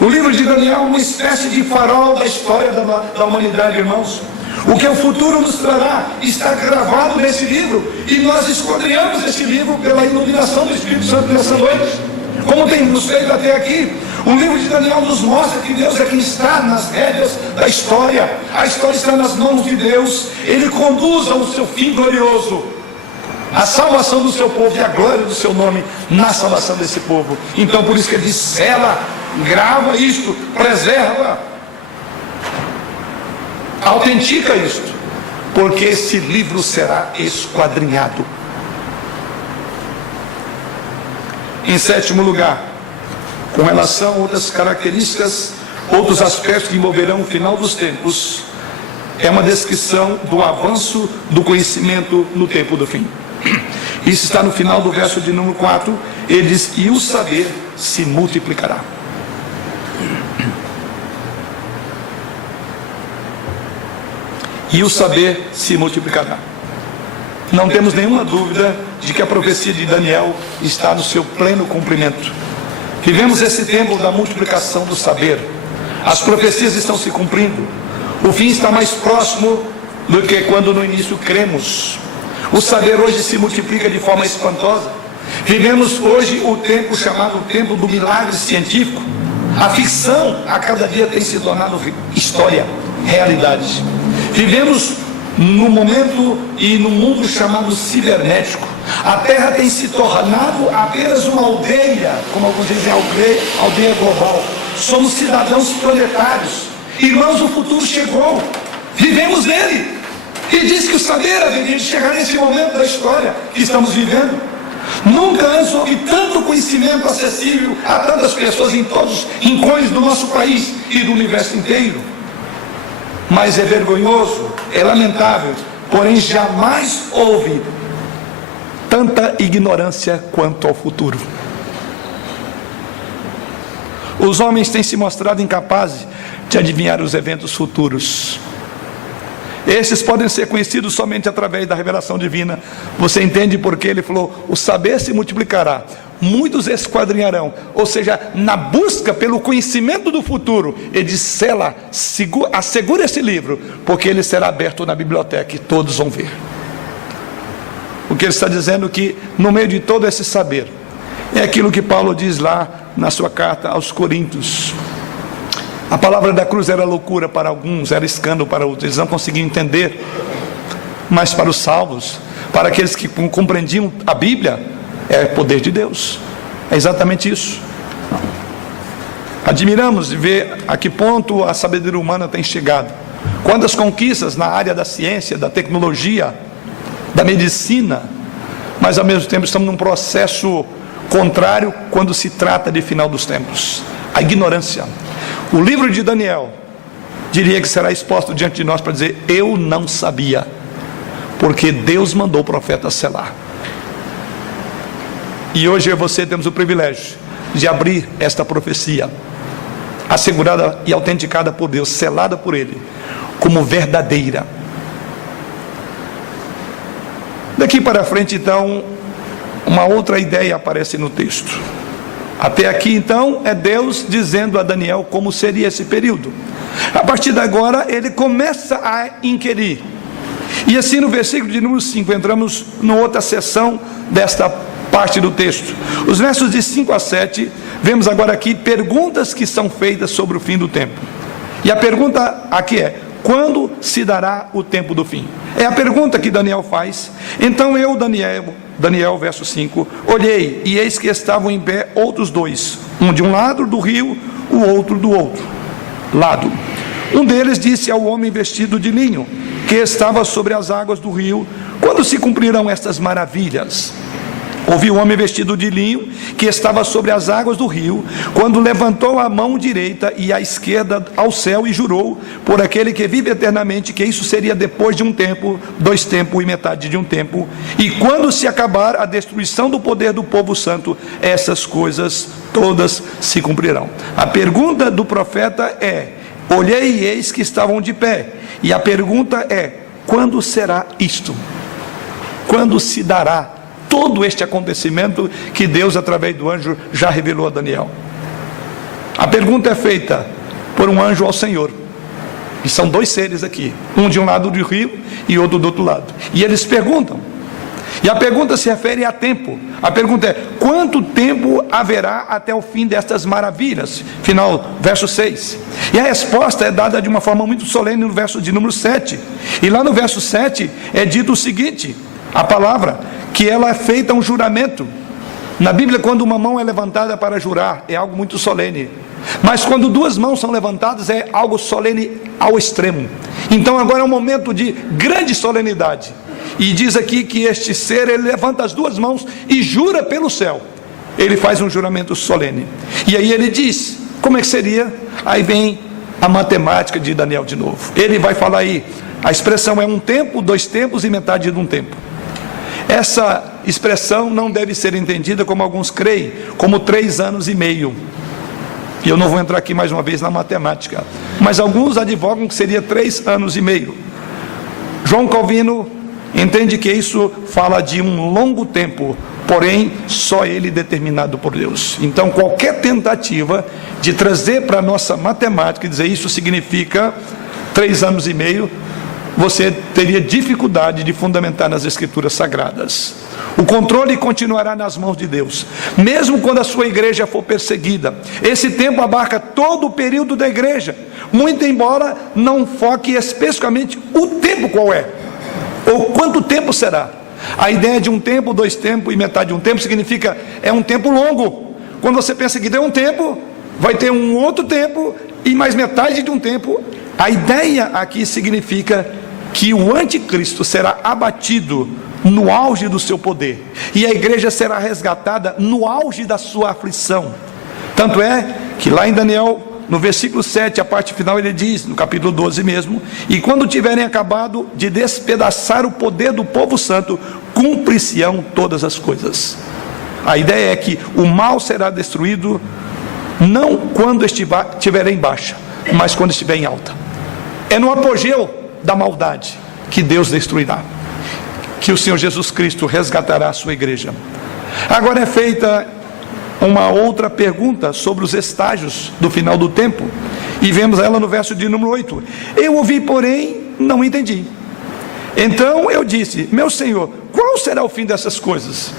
O livro de Daniel é uma espécie de farol da história da humanidade, irmãos. O que o futuro nos trará está gravado nesse livro, e nós esquadrinhamos esse livro pela iluminação do Espírito Santo nessa noite, como tem nos feito até aqui. O livro de Daniel nos mostra que Deus é quem está nas rédeas da história. A história está nas mãos de Deus. Ele conduz ao seu fim glorioso, a salvação do seu povo e a glória do seu nome na salvação desse povo. Então por isso que ele diz: sela, grava isto, preserva, autentica isto, porque esse livro será esquadrinhado. Em sétimo lugar, com relação a outras características, outros aspectos que envolverão o final dos tempos, é uma descrição do avanço do conhecimento no tempo do fim. Isso está no final do verso de número 4. Ele diz: e o saber se multiplicará. E o saber se multiplicará. Não temos nenhuma dúvida de que a profecia de Daniel está no seu pleno cumprimento. Vivemos esse tempo da multiplicação do saber. As profecias estão se cumprindo. O fim está mais próximo do que quando no início cremos. O saber hoje se multiplica de forma espantosa. Vivemos hoje o tempo chamado tempo do milagre científico. A ficção a cada dia tem se tornado história, realidade. Vivemos no momento e no mundo chamado cibernético. A Terra tem se tornado apenas uma aldeia, como alguns dizem, aldeia global. Somos cidadãos planetários. Irmãos, o futuro chegou. Vivemos nele. E diz que o saber haveria de chegar nesse momento da história que estamos vivendo. Nunca antes houve tanto conhecimento acessível a tantas pessoas em todos os rincões do nosso país e do universo inteiro. Mas é vergonhoso, é lamentável, porém jamais houve tanta ignorância quanto ao futuro. Os homens têm se mostrado incapazes de adivinhar os eventos futuros. Esses podem ser conhecidos somente através da revelação divina. Você entende porque ele falou: o saber se multiplicará, muitos esquadrinharão. Ou seja, na busca pelo conhecimento do futuro, ele diz: sela, assegura esse livro, porque ele será aberto na biblioteca e todos vão ver. O que ele está dizendo que no meio de todo esse saber, é aquilo que Paulo diz lá na sua carta aos Coríntios. A palavra da cruz era loucura para alguns, era escândalo para outros, eles não conseguiam entender. Mas para os salvos, para aqueles que compreendiam a Bíblia, é poder de Deus. É exatamente isso. Admiramos de ver a que ponto a sabedoria humana tem chegado. Quantas conquistas na área da ciência, da tecnologia, da medicina, mas ao mesmo tempo estamos num processo contrário quando se trata de final dos tempos. A ignorância. O livro de Daniel diria que será exposto diante de nós para dizer: eu não sabia, porque Deus mandou o profeta selar. E hoje eu e você temos o privilégio de abrir esta profecia, assegurada e autenticada por Deus, selada por Ele, como verdadeira. Daqui para frente, então, uma outra ideia aparece no texto. Até aqui, então, é Deus dizendo a Daniel como seria esse período. A partir de agora, ele começa a inquirir. E assim no versículo de número 5, entramos numa outra seção desta parte do texto. Os versos de 5 a 7, vemos agora aqui perguntas que são feitas sobre o fim do tempo. E a pergunta aqui é: quando se dará o tempo do fim? É a pergunta que Daniel faz. Então eu, Daniel, verso 5, olhei, e eis que estavam em pé outros dois, um de um lado do rio, o outro do outro lado. Um deles disse ao homem vestido de linho, que estava sobre as águas do rio: quando se cumprirão estas maravilhas? Ouvi o homem vestido de linho, que estava sobre as águas do rio, quando levantou a mão direita e a esquerda ao céu e jurou, por aquele que vive eternamente, que isso seria depois de um tempo, 2 tempos e metade de um tempo, e quando se acabar a destruição do poder do povo santo, essas coisas todas se cumprirão. A pergunta do profeta é: olhei e eis que estavam de pé. E a pergunta é: quando será isto? Quando se dará todo este acontecimento que Deus, através do anjo, já revelou a Daniel? A pergunta é feita por um anjo ao Senhor. E são 2 seres aqui, um de um lado do rio e outro do outro lado. E eles perguntam. E a pergunta se refere a tempo. A pergunta é: quanto tempo haverá até o fim destas maravilhas? Final, verso 6. E a resposta é dada de uma forma muito solene no verso de número 7. E lá no verso 7 é dito o seguinte: a palavra, que ela é feita um juramento. Na Bíblia, quando uma mão é levantada para jurar, é algo muito solene. Mas quando 2 mãos são levantadas, é algo solene ao extremo. Então agora é um momento de grande solenidade. E diz aqui que este ser, ele levanta as 2 mãos e jura pelo céu. Ele faz um juramento solene. E aí ele diz, como é que seria? Aí vem a matemática de Daniel de novo. Ele vai falar aí, a expressão é 1 tempo, 2 tempos e metade de um tempo. Essa expressão não deve ser entendida, como alguns creem, como 3 anos e meio. E eu não vou entrar aqui mais uma vez na matemática, mas alguns advogam que seria 3 anos e meio. João Calvino entende que isso fala de um longo tempo, porém só ele determinado por Deus. Então qualquer tentativa de trazer para a nossa matemática e dizer isso significa 3 anos e meio, você teria dificuldade de fundamentar nas Escrituras Sagradas. O controle continuará nas mãos de Deus, mesmo quando a sua igreja for perseguida. Esse tempo abarca todo o período da igreja, muito embora não foque especificamente o tempo qual é, ou quanto tempo será. A ideia de 1 tempo, 2 tempos e metade de um tempo significa, é um tempo longo. Quando você pensa que deu um tempo, vai ter um outro tempo e mais metade de um tempo. A ideia aqui significa que o anticristo será abatido no auge do seu poder, e a igreja será resgatada no auge da sua aflição. Tanto é que lá em Daniel, no versículo 7, a parte final, ele diz, no capítulo 12 mesmo: e quando tiverem acabado de despedaçar o poder do povo santo, cumprir-se-ão todas as coisas. A ideia é que o mal será destruído não quando estiver em baixa, mas quando estiver em alta. É no apogeu da maldade que Deus destruirá, que o Senhor Jesus Cristo resgatará a sua igreja. Agora é feita uma outra pergunta sobre os estágios do final do tempo, e vemos ela no verso de número 8. Eu ouvi, porém não entendi. Então eu disse: meu Senhor, qual será o fim dessas coisas?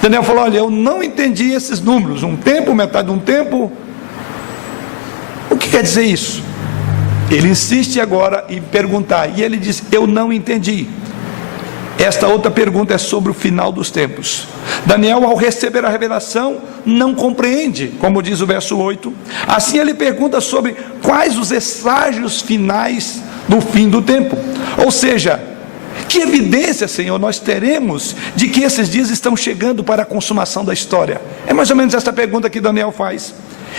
Daniel falou: olha, eu não entendi esses números, 1 tempo, metade de um tempo. O que quer dizer isso? Ele insiste agora em perguntar, e ele diz: eu não entendi. Esta outra pergunta é sobre o final dos tempos. Daniel, ao receber a revelação, não compreende, como diz o verso 8. Assim ele pergunta sobre quais os estágios finais do fim do tempo. Ou seja, que evidência, Senhor, nós teremos de que esses dias estão chegando para a consumação da história? É mais ou menos esta pergunta que Daniel faz.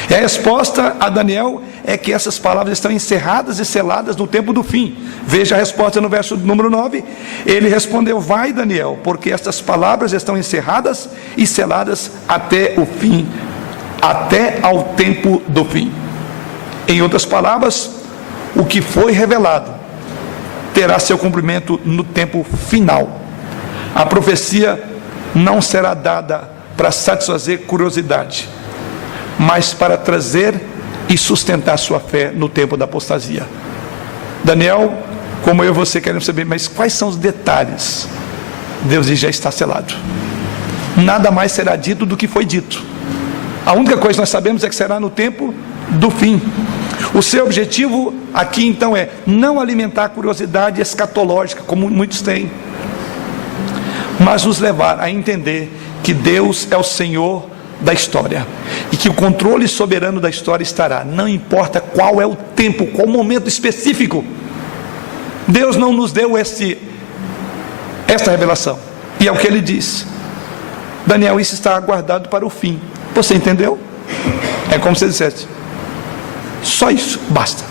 E a resposta a Daniel é que essas palavras estão encerradas e seladas no tempo do fim. Veja a resposta no verso número 9. Ele respondeu: vai, Daniel, porque estas palavras estão encerradas e seladas até o fim, até ao tempo do fim. Em outras palavras, o que foi revelado terá seu cumprimento no tempo final. A profecia não será dada para satisfazer curiosidade, mas para trazer e sustentar sua fé no tempo da apostasia. Daniel como eu e você queremos saber, mas quais são os detalhes? Deus diz: já está selado. Nada mais será dito do que foi dito. A única coisa que nós sabemos é que será no tempo do fim. O seu objetivo aqui então é não alimentar a curiosidade escatológica, como muitos têm, mas nos levar a entender que Deus é o Senhor da história, e que o controle soberano da história estará, não importa qual é o tempo, qual o momento específico. Deus não nos deu esta revelação, e é o que ele diz: Daniel, isso está aguardado para o fim. Você entendeu? É como se dissesse: só isso, basta.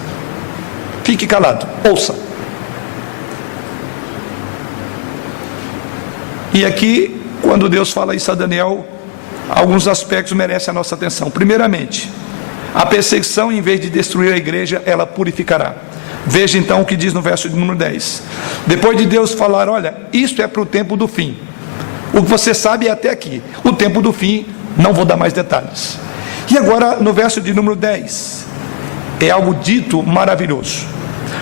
Fique calado, ouça. E aqui, quando Deus fala isso a Daniel, alguns aspectos merecem a nossa atenção. Primeiramente, a perseguição, em vez de destruir a igreja, ela purificará. Veja então o que diz no verso de número 10. Depois de Deus falar: olha, isto é para o tempo do fim. O que você sabe é até aqui. O tempo do fim, não vou dar mais detalhes. E agora, no verso de número 10, é algo dito maravilhoso: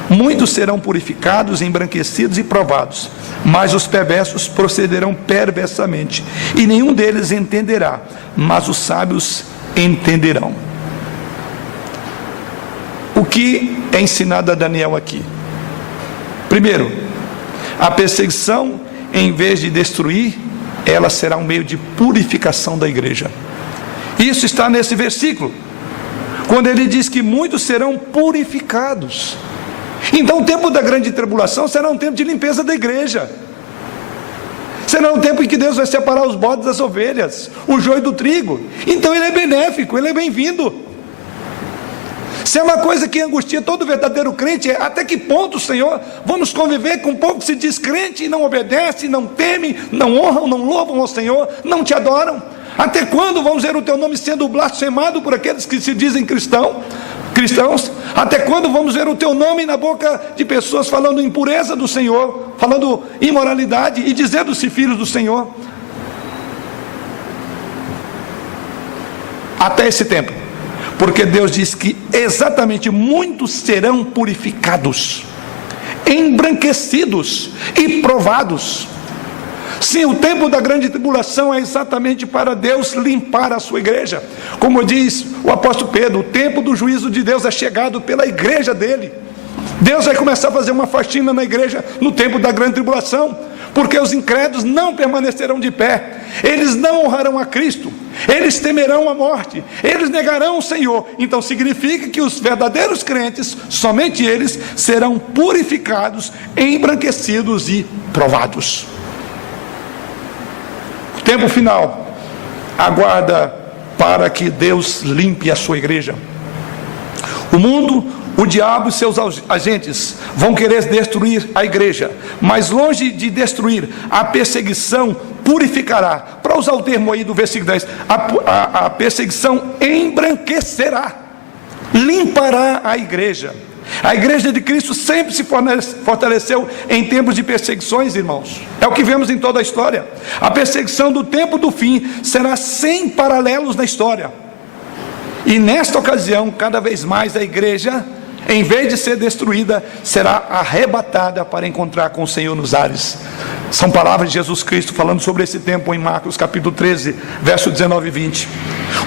muitos serão purificados, embranquecidos e provados, mas os perversos procederão perversamente, e nenhum deles entenderá, mas os sábios entenderão. O que é ensinado a Daniel aqui? Primeiro, a perseguição, em vez de destruir, ela será um meio de purificação da igreja. Isso está nesse versículo, quando ele diz que muitos serão purificados. Então o tempo da grande tribulação será um tempo de limpeza da igreja. Será um tempo em que Deus vai separar os bodes das ovelhas, o joio do trigo. Então ele é benéfico, ele é bem-vindo. Se é uma coisa que angustia todo verdadeiro crente, é: até que ponto, Senhor, vamos conviver com um povo que se diz crente e não obedece, não teme, não honram, não louvam ao Senhor, não te adoram? Até quando vamos ver o teu nome sendo blasfemado por aqueles que se dizem cristãos? Até quando vamos ver o teu nome na boca de pessoas falando impureza do Senhor, falando imoralidade e dizendo-se filhos do Senhor? Até esse tempo, porque Deus diz que exatamente muitos serão purificados, embranquecidos e provados. Sim, o tempo da grande tribulação é exatamente para Deus limpar a sua igreja. Como diz o apóstolo Pedro, o tempo do juízo de Deus é chegado pela igreja dele. Deus vai começar a fazer uma faxina na igreja no tempo da grande tribulação, porque os incrédulos não permanecerão de pé, eles não honrarão a Cristo, eles temerão a morte, eles negarão o Senhor. Então significa que os verdadeiros crentes, somente eles, serão purificados, embranquecidos e provados. O tempo final aguarda para que Deus limpe a sua igreja. O mundo, o diabo e seus agentes vão querer destruir a igreja, mas longe de destruir, a perseguição purificará. Para usar o termo aí do versículo 10, a perseguição embranquecerá, limpará a igreja. A igreja de Cristo sempre se fortaleceu em tempos de perseguições, irmãos. É o que vemos em toda a história. A perseguição do tempo do fim será sem paralelos na história. E nesta ocasião, cada vez mais a igreja, em vez de ser destruída, será arrebatada para encontrar com o Senhor nos ares. São palavras de Jesus Cristo falando sobre esse tempo em Marcos capítulo 13, verso 19 e 20.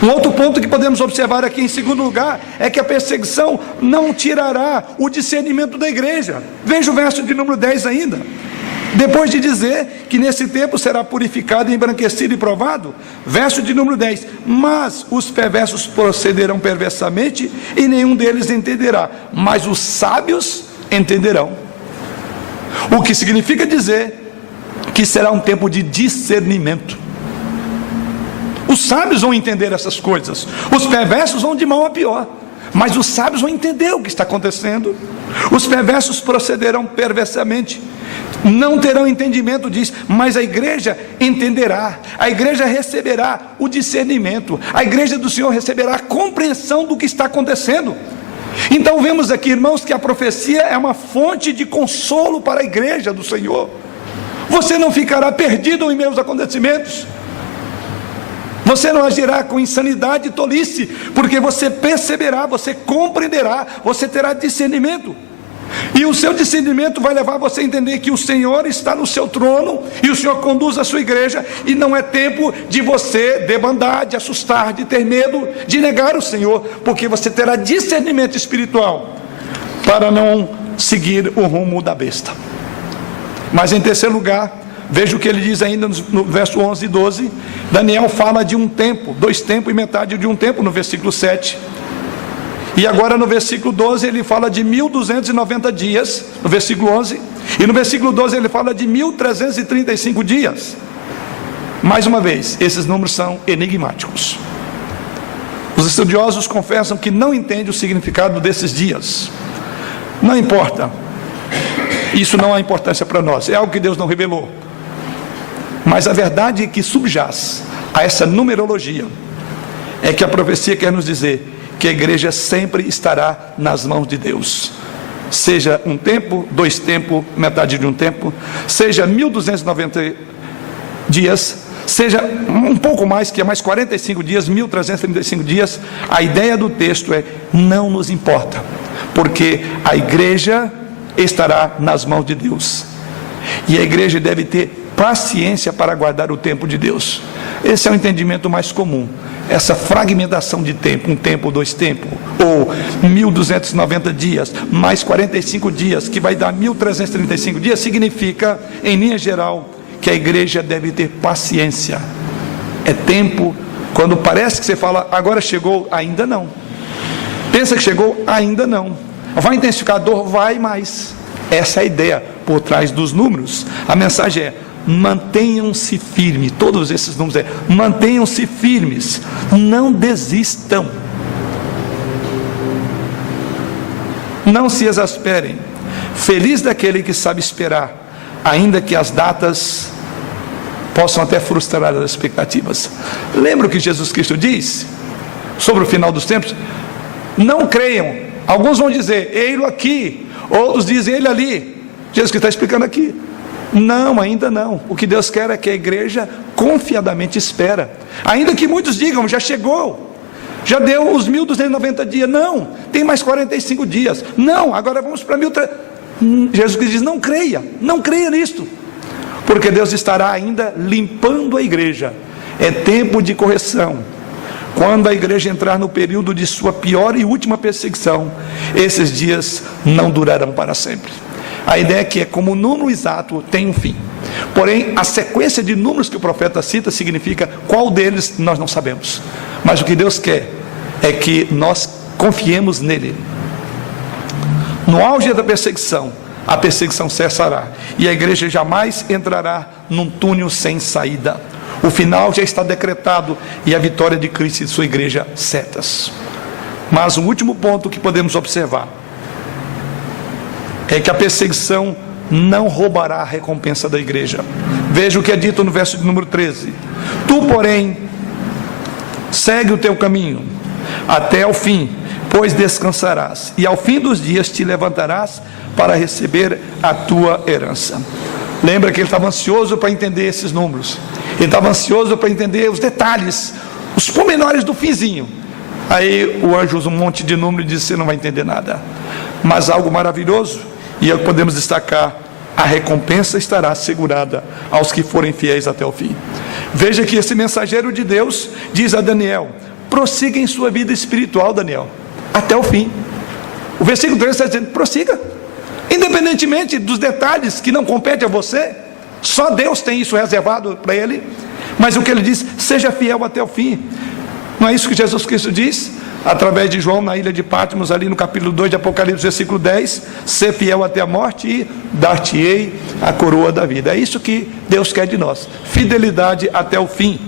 Um outro ponto que podemos observar aqui em segundo lugar é que a perseguição não tirará o discernimento da igreja. Veja o verso de número 10 ainda. Depois de dizer que nesse tempo será purificado, embranquecido e provado, verso de número 10: mas os perversos procederão perversamente e nenhum deles entenderá, mas os sábios entenderão. O que significa dizer que será um tempo de discernimento. Os sábios vão entender essas coisas, os perversos vão de mal a pior, mas os sábios vão entender o que está acontecendo. Os perversos procederão perversamente, não terão entendimento, diz, mas a igreja entenderá, a igreja receberá o discernimento, a igreja do Senhor receberá a compreensão do que está acontecendo. Então vemos aqui, irmãos, que a profecia é uma fonte de consolo para a igreja do Senhor. Você não ficará perdido em meio aos acontecimentos, você não agirá com insanidade e tolice, porque você perceberá, você compreenderá, você terá discernimento. E o seu discernimento vai levar você a entender que o Senhor está no seu trono e o Senhor conduz a sua igreja, e não é tempo de você debandar, de assustar, de ter medo, de negar o Senhor, porque você terá discernimento espiritual para não seguir o rumo da besta. Mas em terceiro lugar, veja o que ele diz ainda no verso 11 e 12. Daniel fala de um tempo, 2 tempos e metade de um tempo, no versículo 7. E agora no versículo 12 ele fala de 1290 dias, no versículo 11. E no versículo 12 ele fala de 1335 dias. Mais uma vez, esses números são enigmáticos. Os estudiosos confessam que não entendem o significado desses dias. Não importa, isso não há importância para nós, é algo que Deus não revelou. Mas a verdade que subjaz a essa numerologia é que a profecia quer nos dizer que a igreja sempre estará nas mãos de Deus. Seja um tempo, 2 tempos, metade de um tempo, seja 1290 dias, seja um pouco mais, que é mais 45 dias, 1335 dias, a ideia do texto é: não nos importa, porque a igreja estará nas mãos de Deus, e a igreja deve ter paciência para aguardar o tempo de Deus. Esse é o entendimento mais comum. Essa fragmentação de tempo, um tempo, 2 tempos, ou 1290 dias, mais 45 dias, que vai dar 1335 dias, significa, em linha geral, que a igreja deve ter paciência. É tempo, quando parece que você fala, agora chegou, ainda não. Pensa que chegou, ainda não. Vai intensificar a dor? Vai mais. Essa é a ideia por trás dos números. A mensagem é: mantenham-se firmes. Todos esses números mantenham-se firmes, não desistam, não se exasperem. Feliz daquele que sabe esperar, ainda que as datas possam até frustrar as expectativas. Lembra o que Jesus Cristo disse sobre o final dos tempos? Não creiam. Alguns vão dizer, ei-lo aqui, outros dizem, ele ali. Jesus Cristo está explicando aqui: não, ainda não. O que Deus quer é que a igreja confiadamente espera, ainda que muitos digam, já chegou, já deu os 1290 dias, não, tem mais 45 dias, não, agora vamos para 1300. Jesus Cristo diz, não creia nisto, porque Deus estará ainda limpando a igreja. É tempo de correção. Quando a igreja entrar no período de sua pior e última perseguição, esses dias não durarão para sempre. A ideia é que, como o número exato tem um fim, porém a sequência de números que o profeta cita significa qual deles nós não sabemos, mas o que Deus quer é que nós confiemos nele. No auge da perseguição, a perseguição cessará e a igreja jamais entrará num túnel sem saída. O final já está decretado e a vitória de Cristo e de sua igreja certas. Mas o último ponto que podemos observar é que a perseguição não roubará a recompensa da igreja. Veja o que é dito no verso de número 13: tu, porém, segue o teu caminho até ao fim, pois descansarás, e ao fim dos dias te levantarás para receber a tua herança. Lembra que ele estava ansioso para entender esses números, ele estava ansioso para entender os detalhes, os pormenores do finzinho. Aí o anjo usa um monte de número e diz, você não vai entender nada. Mas algo maravilhoso, e é o que podemos destacar: a recompensa estará assegurada aos que forem fiéis até o fim. Veja que esse mensageiro de Deus diz a Daniel: prossiga em sua vida espiritual, Daniel, até o fim. O versículo 3 está dizendo, prossiga, independentemente dos detalhes que não competem a você. Só Deus tem isso reservado para ele. Mas o que ele diz, seja fiel até o fim. Não é isso que Jesus Cristo diz através de João na ilha de Patmos, ali no capítulo 2 de Apocalipse, versículo 10, ser fiel até a morte e dar-te-ei a coroa da vida. É isso que Deus quer de nós, fidelidade até o fim.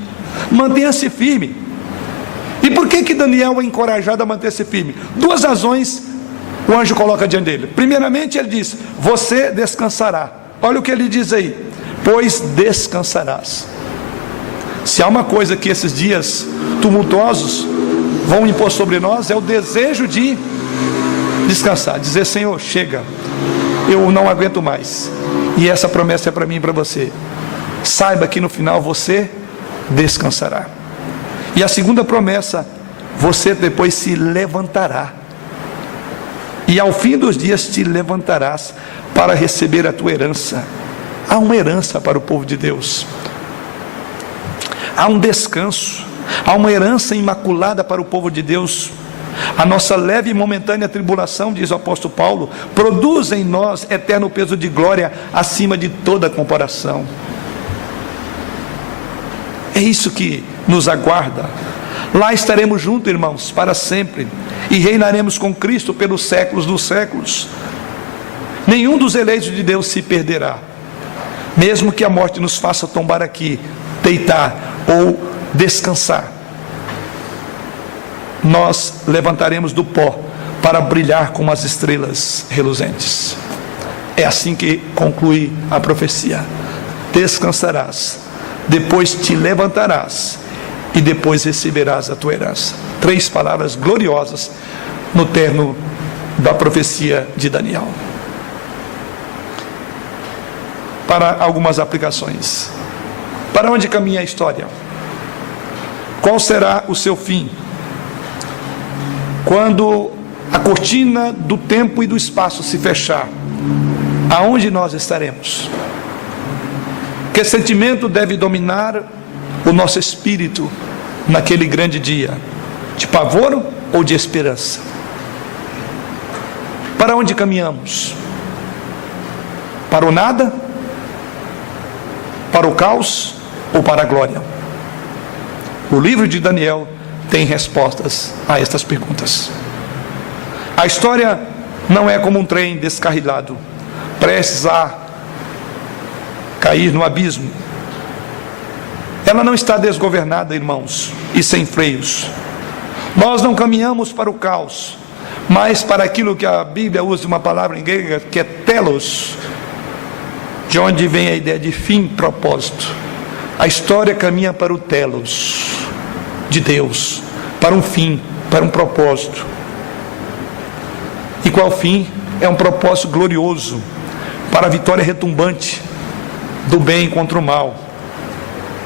Mantenha-se firme. E por que Daniel é encorajado a manter-se firme? 2 razões o anjo coloca diante dele. Primeiramente ele diz, você descansará. Olha o que ele diz aí, pois descansarás. Se há uma coisa que esses dias tumultuosos vão impor sobre nós, é o desejo de descansar, dizer, Senhor, chega, eu não aguento mais. E essa promessa é para mim e para você. Saiba que no final você descansará. E a segunda promessa, você depois se levantará. e ao fim dos dias te levantarás para receber a tua herança. Há uma herança para o povo de Deus. Há um descanso, há uma herança imaculada para o povo de Deus. A nossa leve e momentânea tribulação, diz o apóstolo Paulo, produz em nós eterno peso de glória acima de toda comparação. É isso que nos aguarda. Lá estaremos juntos, irmãos, para sempre, e reinaremos com Cristo pelos séculos dos séculos. Nenhum dos eleitos de Deus se perderá, mesmo que a morte nos faça tombar aqui, deitar ou descansar. Nós levantaremos do pó para brilhar como as estrelas reluzentes. É assim que conclui a profecia: descansarás, depois te levantarás e depois receberás a tua herança. 3 palavras gloriosas no termo da profecia de Daniel. Para algumas aplicações. Para onde caminha a história? Qual será o seu fim? Quando a cortina do tempo e do espaço se fechar, aonde nós estaremos? Que sentimento deve dominar o nosso espírito naquele grande dia? De pavor ou de esperança? Para onde caminhamos? Para o nada? Para o caos ou para a glória? O livro de Daniel tem respostas a estas perguntas. A história não é como um trem descarrilado, prestes a cair no abismo. Ela não está desgovernada, irmãos, e sem freios. Nós não caminhamos para o caos, mas para aquilo que a Bíblia usa uma palavra em grega, que é telos, de onde vem a ideia de fim, propósito. A história caminha para o telos de Deus, para um fim, para um propósito. E qual fim? É um propósito glorioso, para a vitória retumbante do bem contra o mal,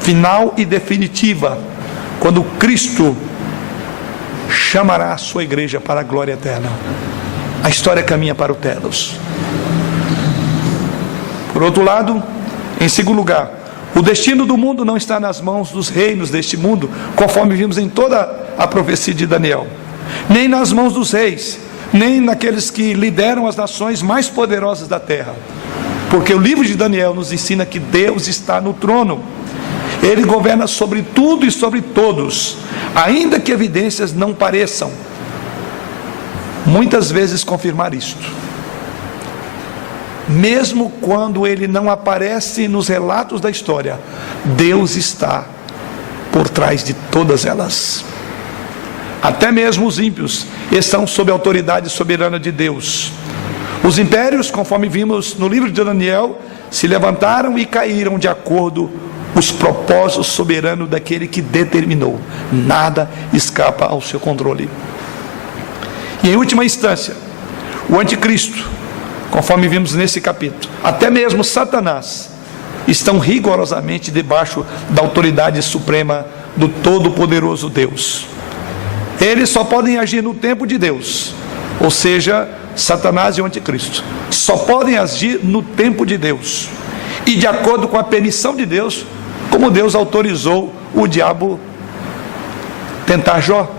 final e definitiva, quando Cristo chamará a sua igreja para a glória eterna. A história caminha para o telos. Por outro lado, em segundo lugar, o destino do mundo não está nas mãos dos reinos deste mundo, conforme vimos em toda a profecia de Daniel, nem nas mãos dos reis, nem naqueles que lideram as nações mais poderosas da terra, porque o livro de Daniel nos ensina que Deus está no trono. Ele governa sobre tudo e sobre todos, ainda que evidências não pareçam muitas vezes confirmar isto. Mesmo quando ele não aparece nos relatos da história, Deus está por trás de todas elas. Até mesmo os ímpios estão sob a autoridade soberana de Deus. Os impérios, conforme vimos no livro de Daniel, se levantaram e caíram de acordo com os propósitos soberanos daquele que determinou. Nada escapa ao seu controle. E em última instância, o anticristo, conforme vimos nesse capítulo, até mesmo Satanás, estão rigorosamente debaixo da autoridade suprema do Todo-Poderoso Deus. Eles só podem agir no tempo de Deus, ou seja, Satanás e o anticristo só podem agir no tempo de Deus e de acordo com a permissão de Deus, como Deus autorizou o diabo tentar Jó.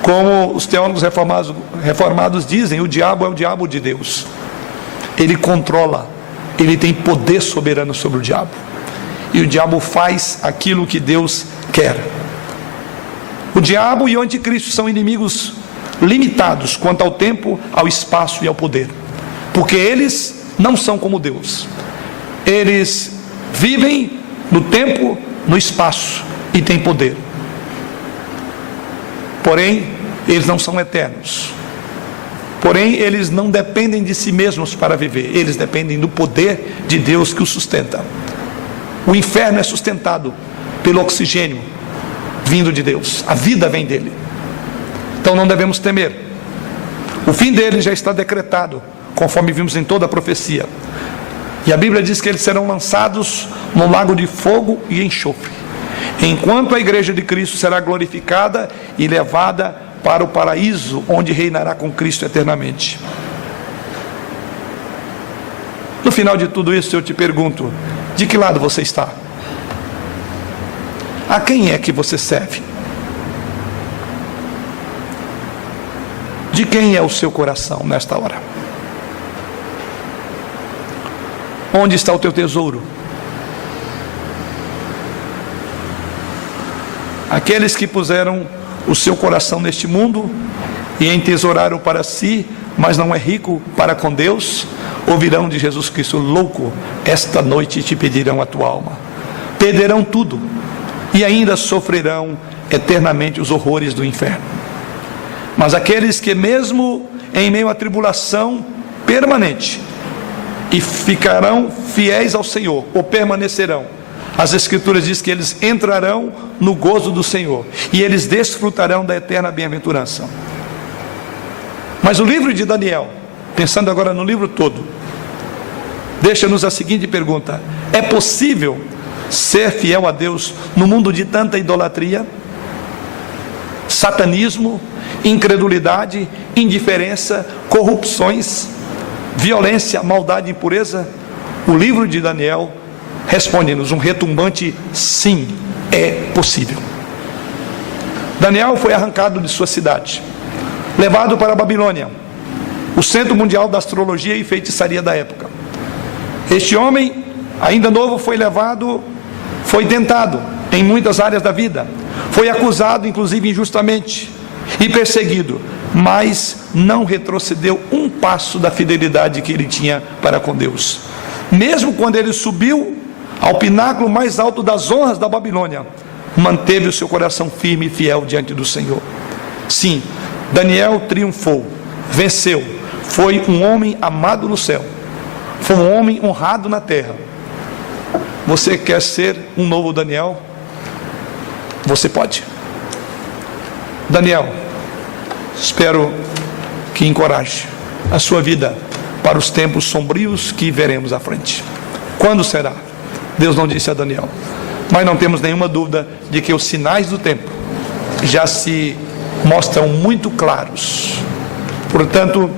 Como os teólogos reformados dizem, o diabo é o diabo de Deus. Ele controla, ele tem poder soberano sobre o diabo. E o diabo faz aquilo que Deus quer. O diabo e o anticristo são inimigos limitados quanto ao tempo, ao espaço e ao poder. Porque eles não são como Deus. Eles vivem no tempo, no espaço e têm poder. Porém, eles não são eternos. Porém, eles não dependem de si mesmos para viver. Eles dependem do poder de Deus que os sustenta. O inferno é sustentado pelo oxigênio vindo de Deus. A vida vem dele. Então não devemos temer. O fim dele já está decretado, conforme vimos em toda a profecia. E a Bíblia diz que eles serão lançados no lago de fogo e enxofre, enquanto a igreja de Cristo será glorificada e levada para o paraíso, onde reinará com Cristo eternamente. No final de tudo isso, eu te pergunto: de que lado você está? A quem é que você serve? De quem é o seu coração nesta hora? Onde está o teu tesouro? Aqueles que puseram o seu coração neste mundo e entesouraram para si, mas não é rico para com Deus, ouvirão de Jesus Cristo: louco, esta noite te pedirão a tua alma. Perderão tudo e ainda sofrerão eternamente os horrores do inferno. Mas aqueles que, mesmo em meio à tribulação permanente, e ficarão fiéis ao Senhor, ou permanecerão, as Escrituras dizem que eles entrarão no gozo do Senhor, e eles desfrutarão da eterna bem-aventurança. Mas o livro de Daniel, pensando agora no livro todo, deixa-nos a seguinte pergunta: é possível ser fiel a Deus no mundo de tanta idolatria, satanismo, incredulidade, indiferença, corrupções, violência, maldade e impureza? O livro de Daniel responde-nos um retumbante sim, é possível. Daniel foi arrancado de sua cidade, levado para a Babilônia, o centro mundial da astrologia e feitiçaria da época. Este homem, ainda novo, foi levado, foi tentado em muitas áreas da vida, foi acusado inclusive injustamente e perseguido, mas não retrocedeu um passo da fidelidade que ele tinha para com Deus. Mesmo quando ele subiu ao pináculo mais alto das honras da Babilônia, manteve o seu coração firme e fiel diante do Senhor. Sim, Daniel triunfou, venceu, foi um homem amado no céu, foi um homem honrado na terra. Você quer ser um novo Daniel? Você pode. Daniel, espero que encoraje a sua vida para os tempos sombrios que veremos à frente. Quando será? Deus não disse a Daniel, mas não temos nenhuma dúvida de que os sinais do tempo já se mostram muito claros. Portanto,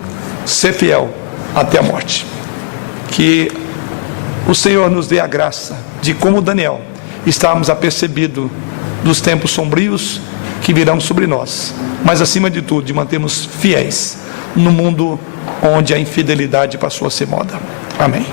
ser fiel até a morte. Que o Senhor nos dê a graça de, como Daniel, estarmos apercebidos dos tempos sombrios que virão sobre nós, mas acima de tudo, de mantermos fiéis no mundo onde a infidelidade passou a ser moda. Amém.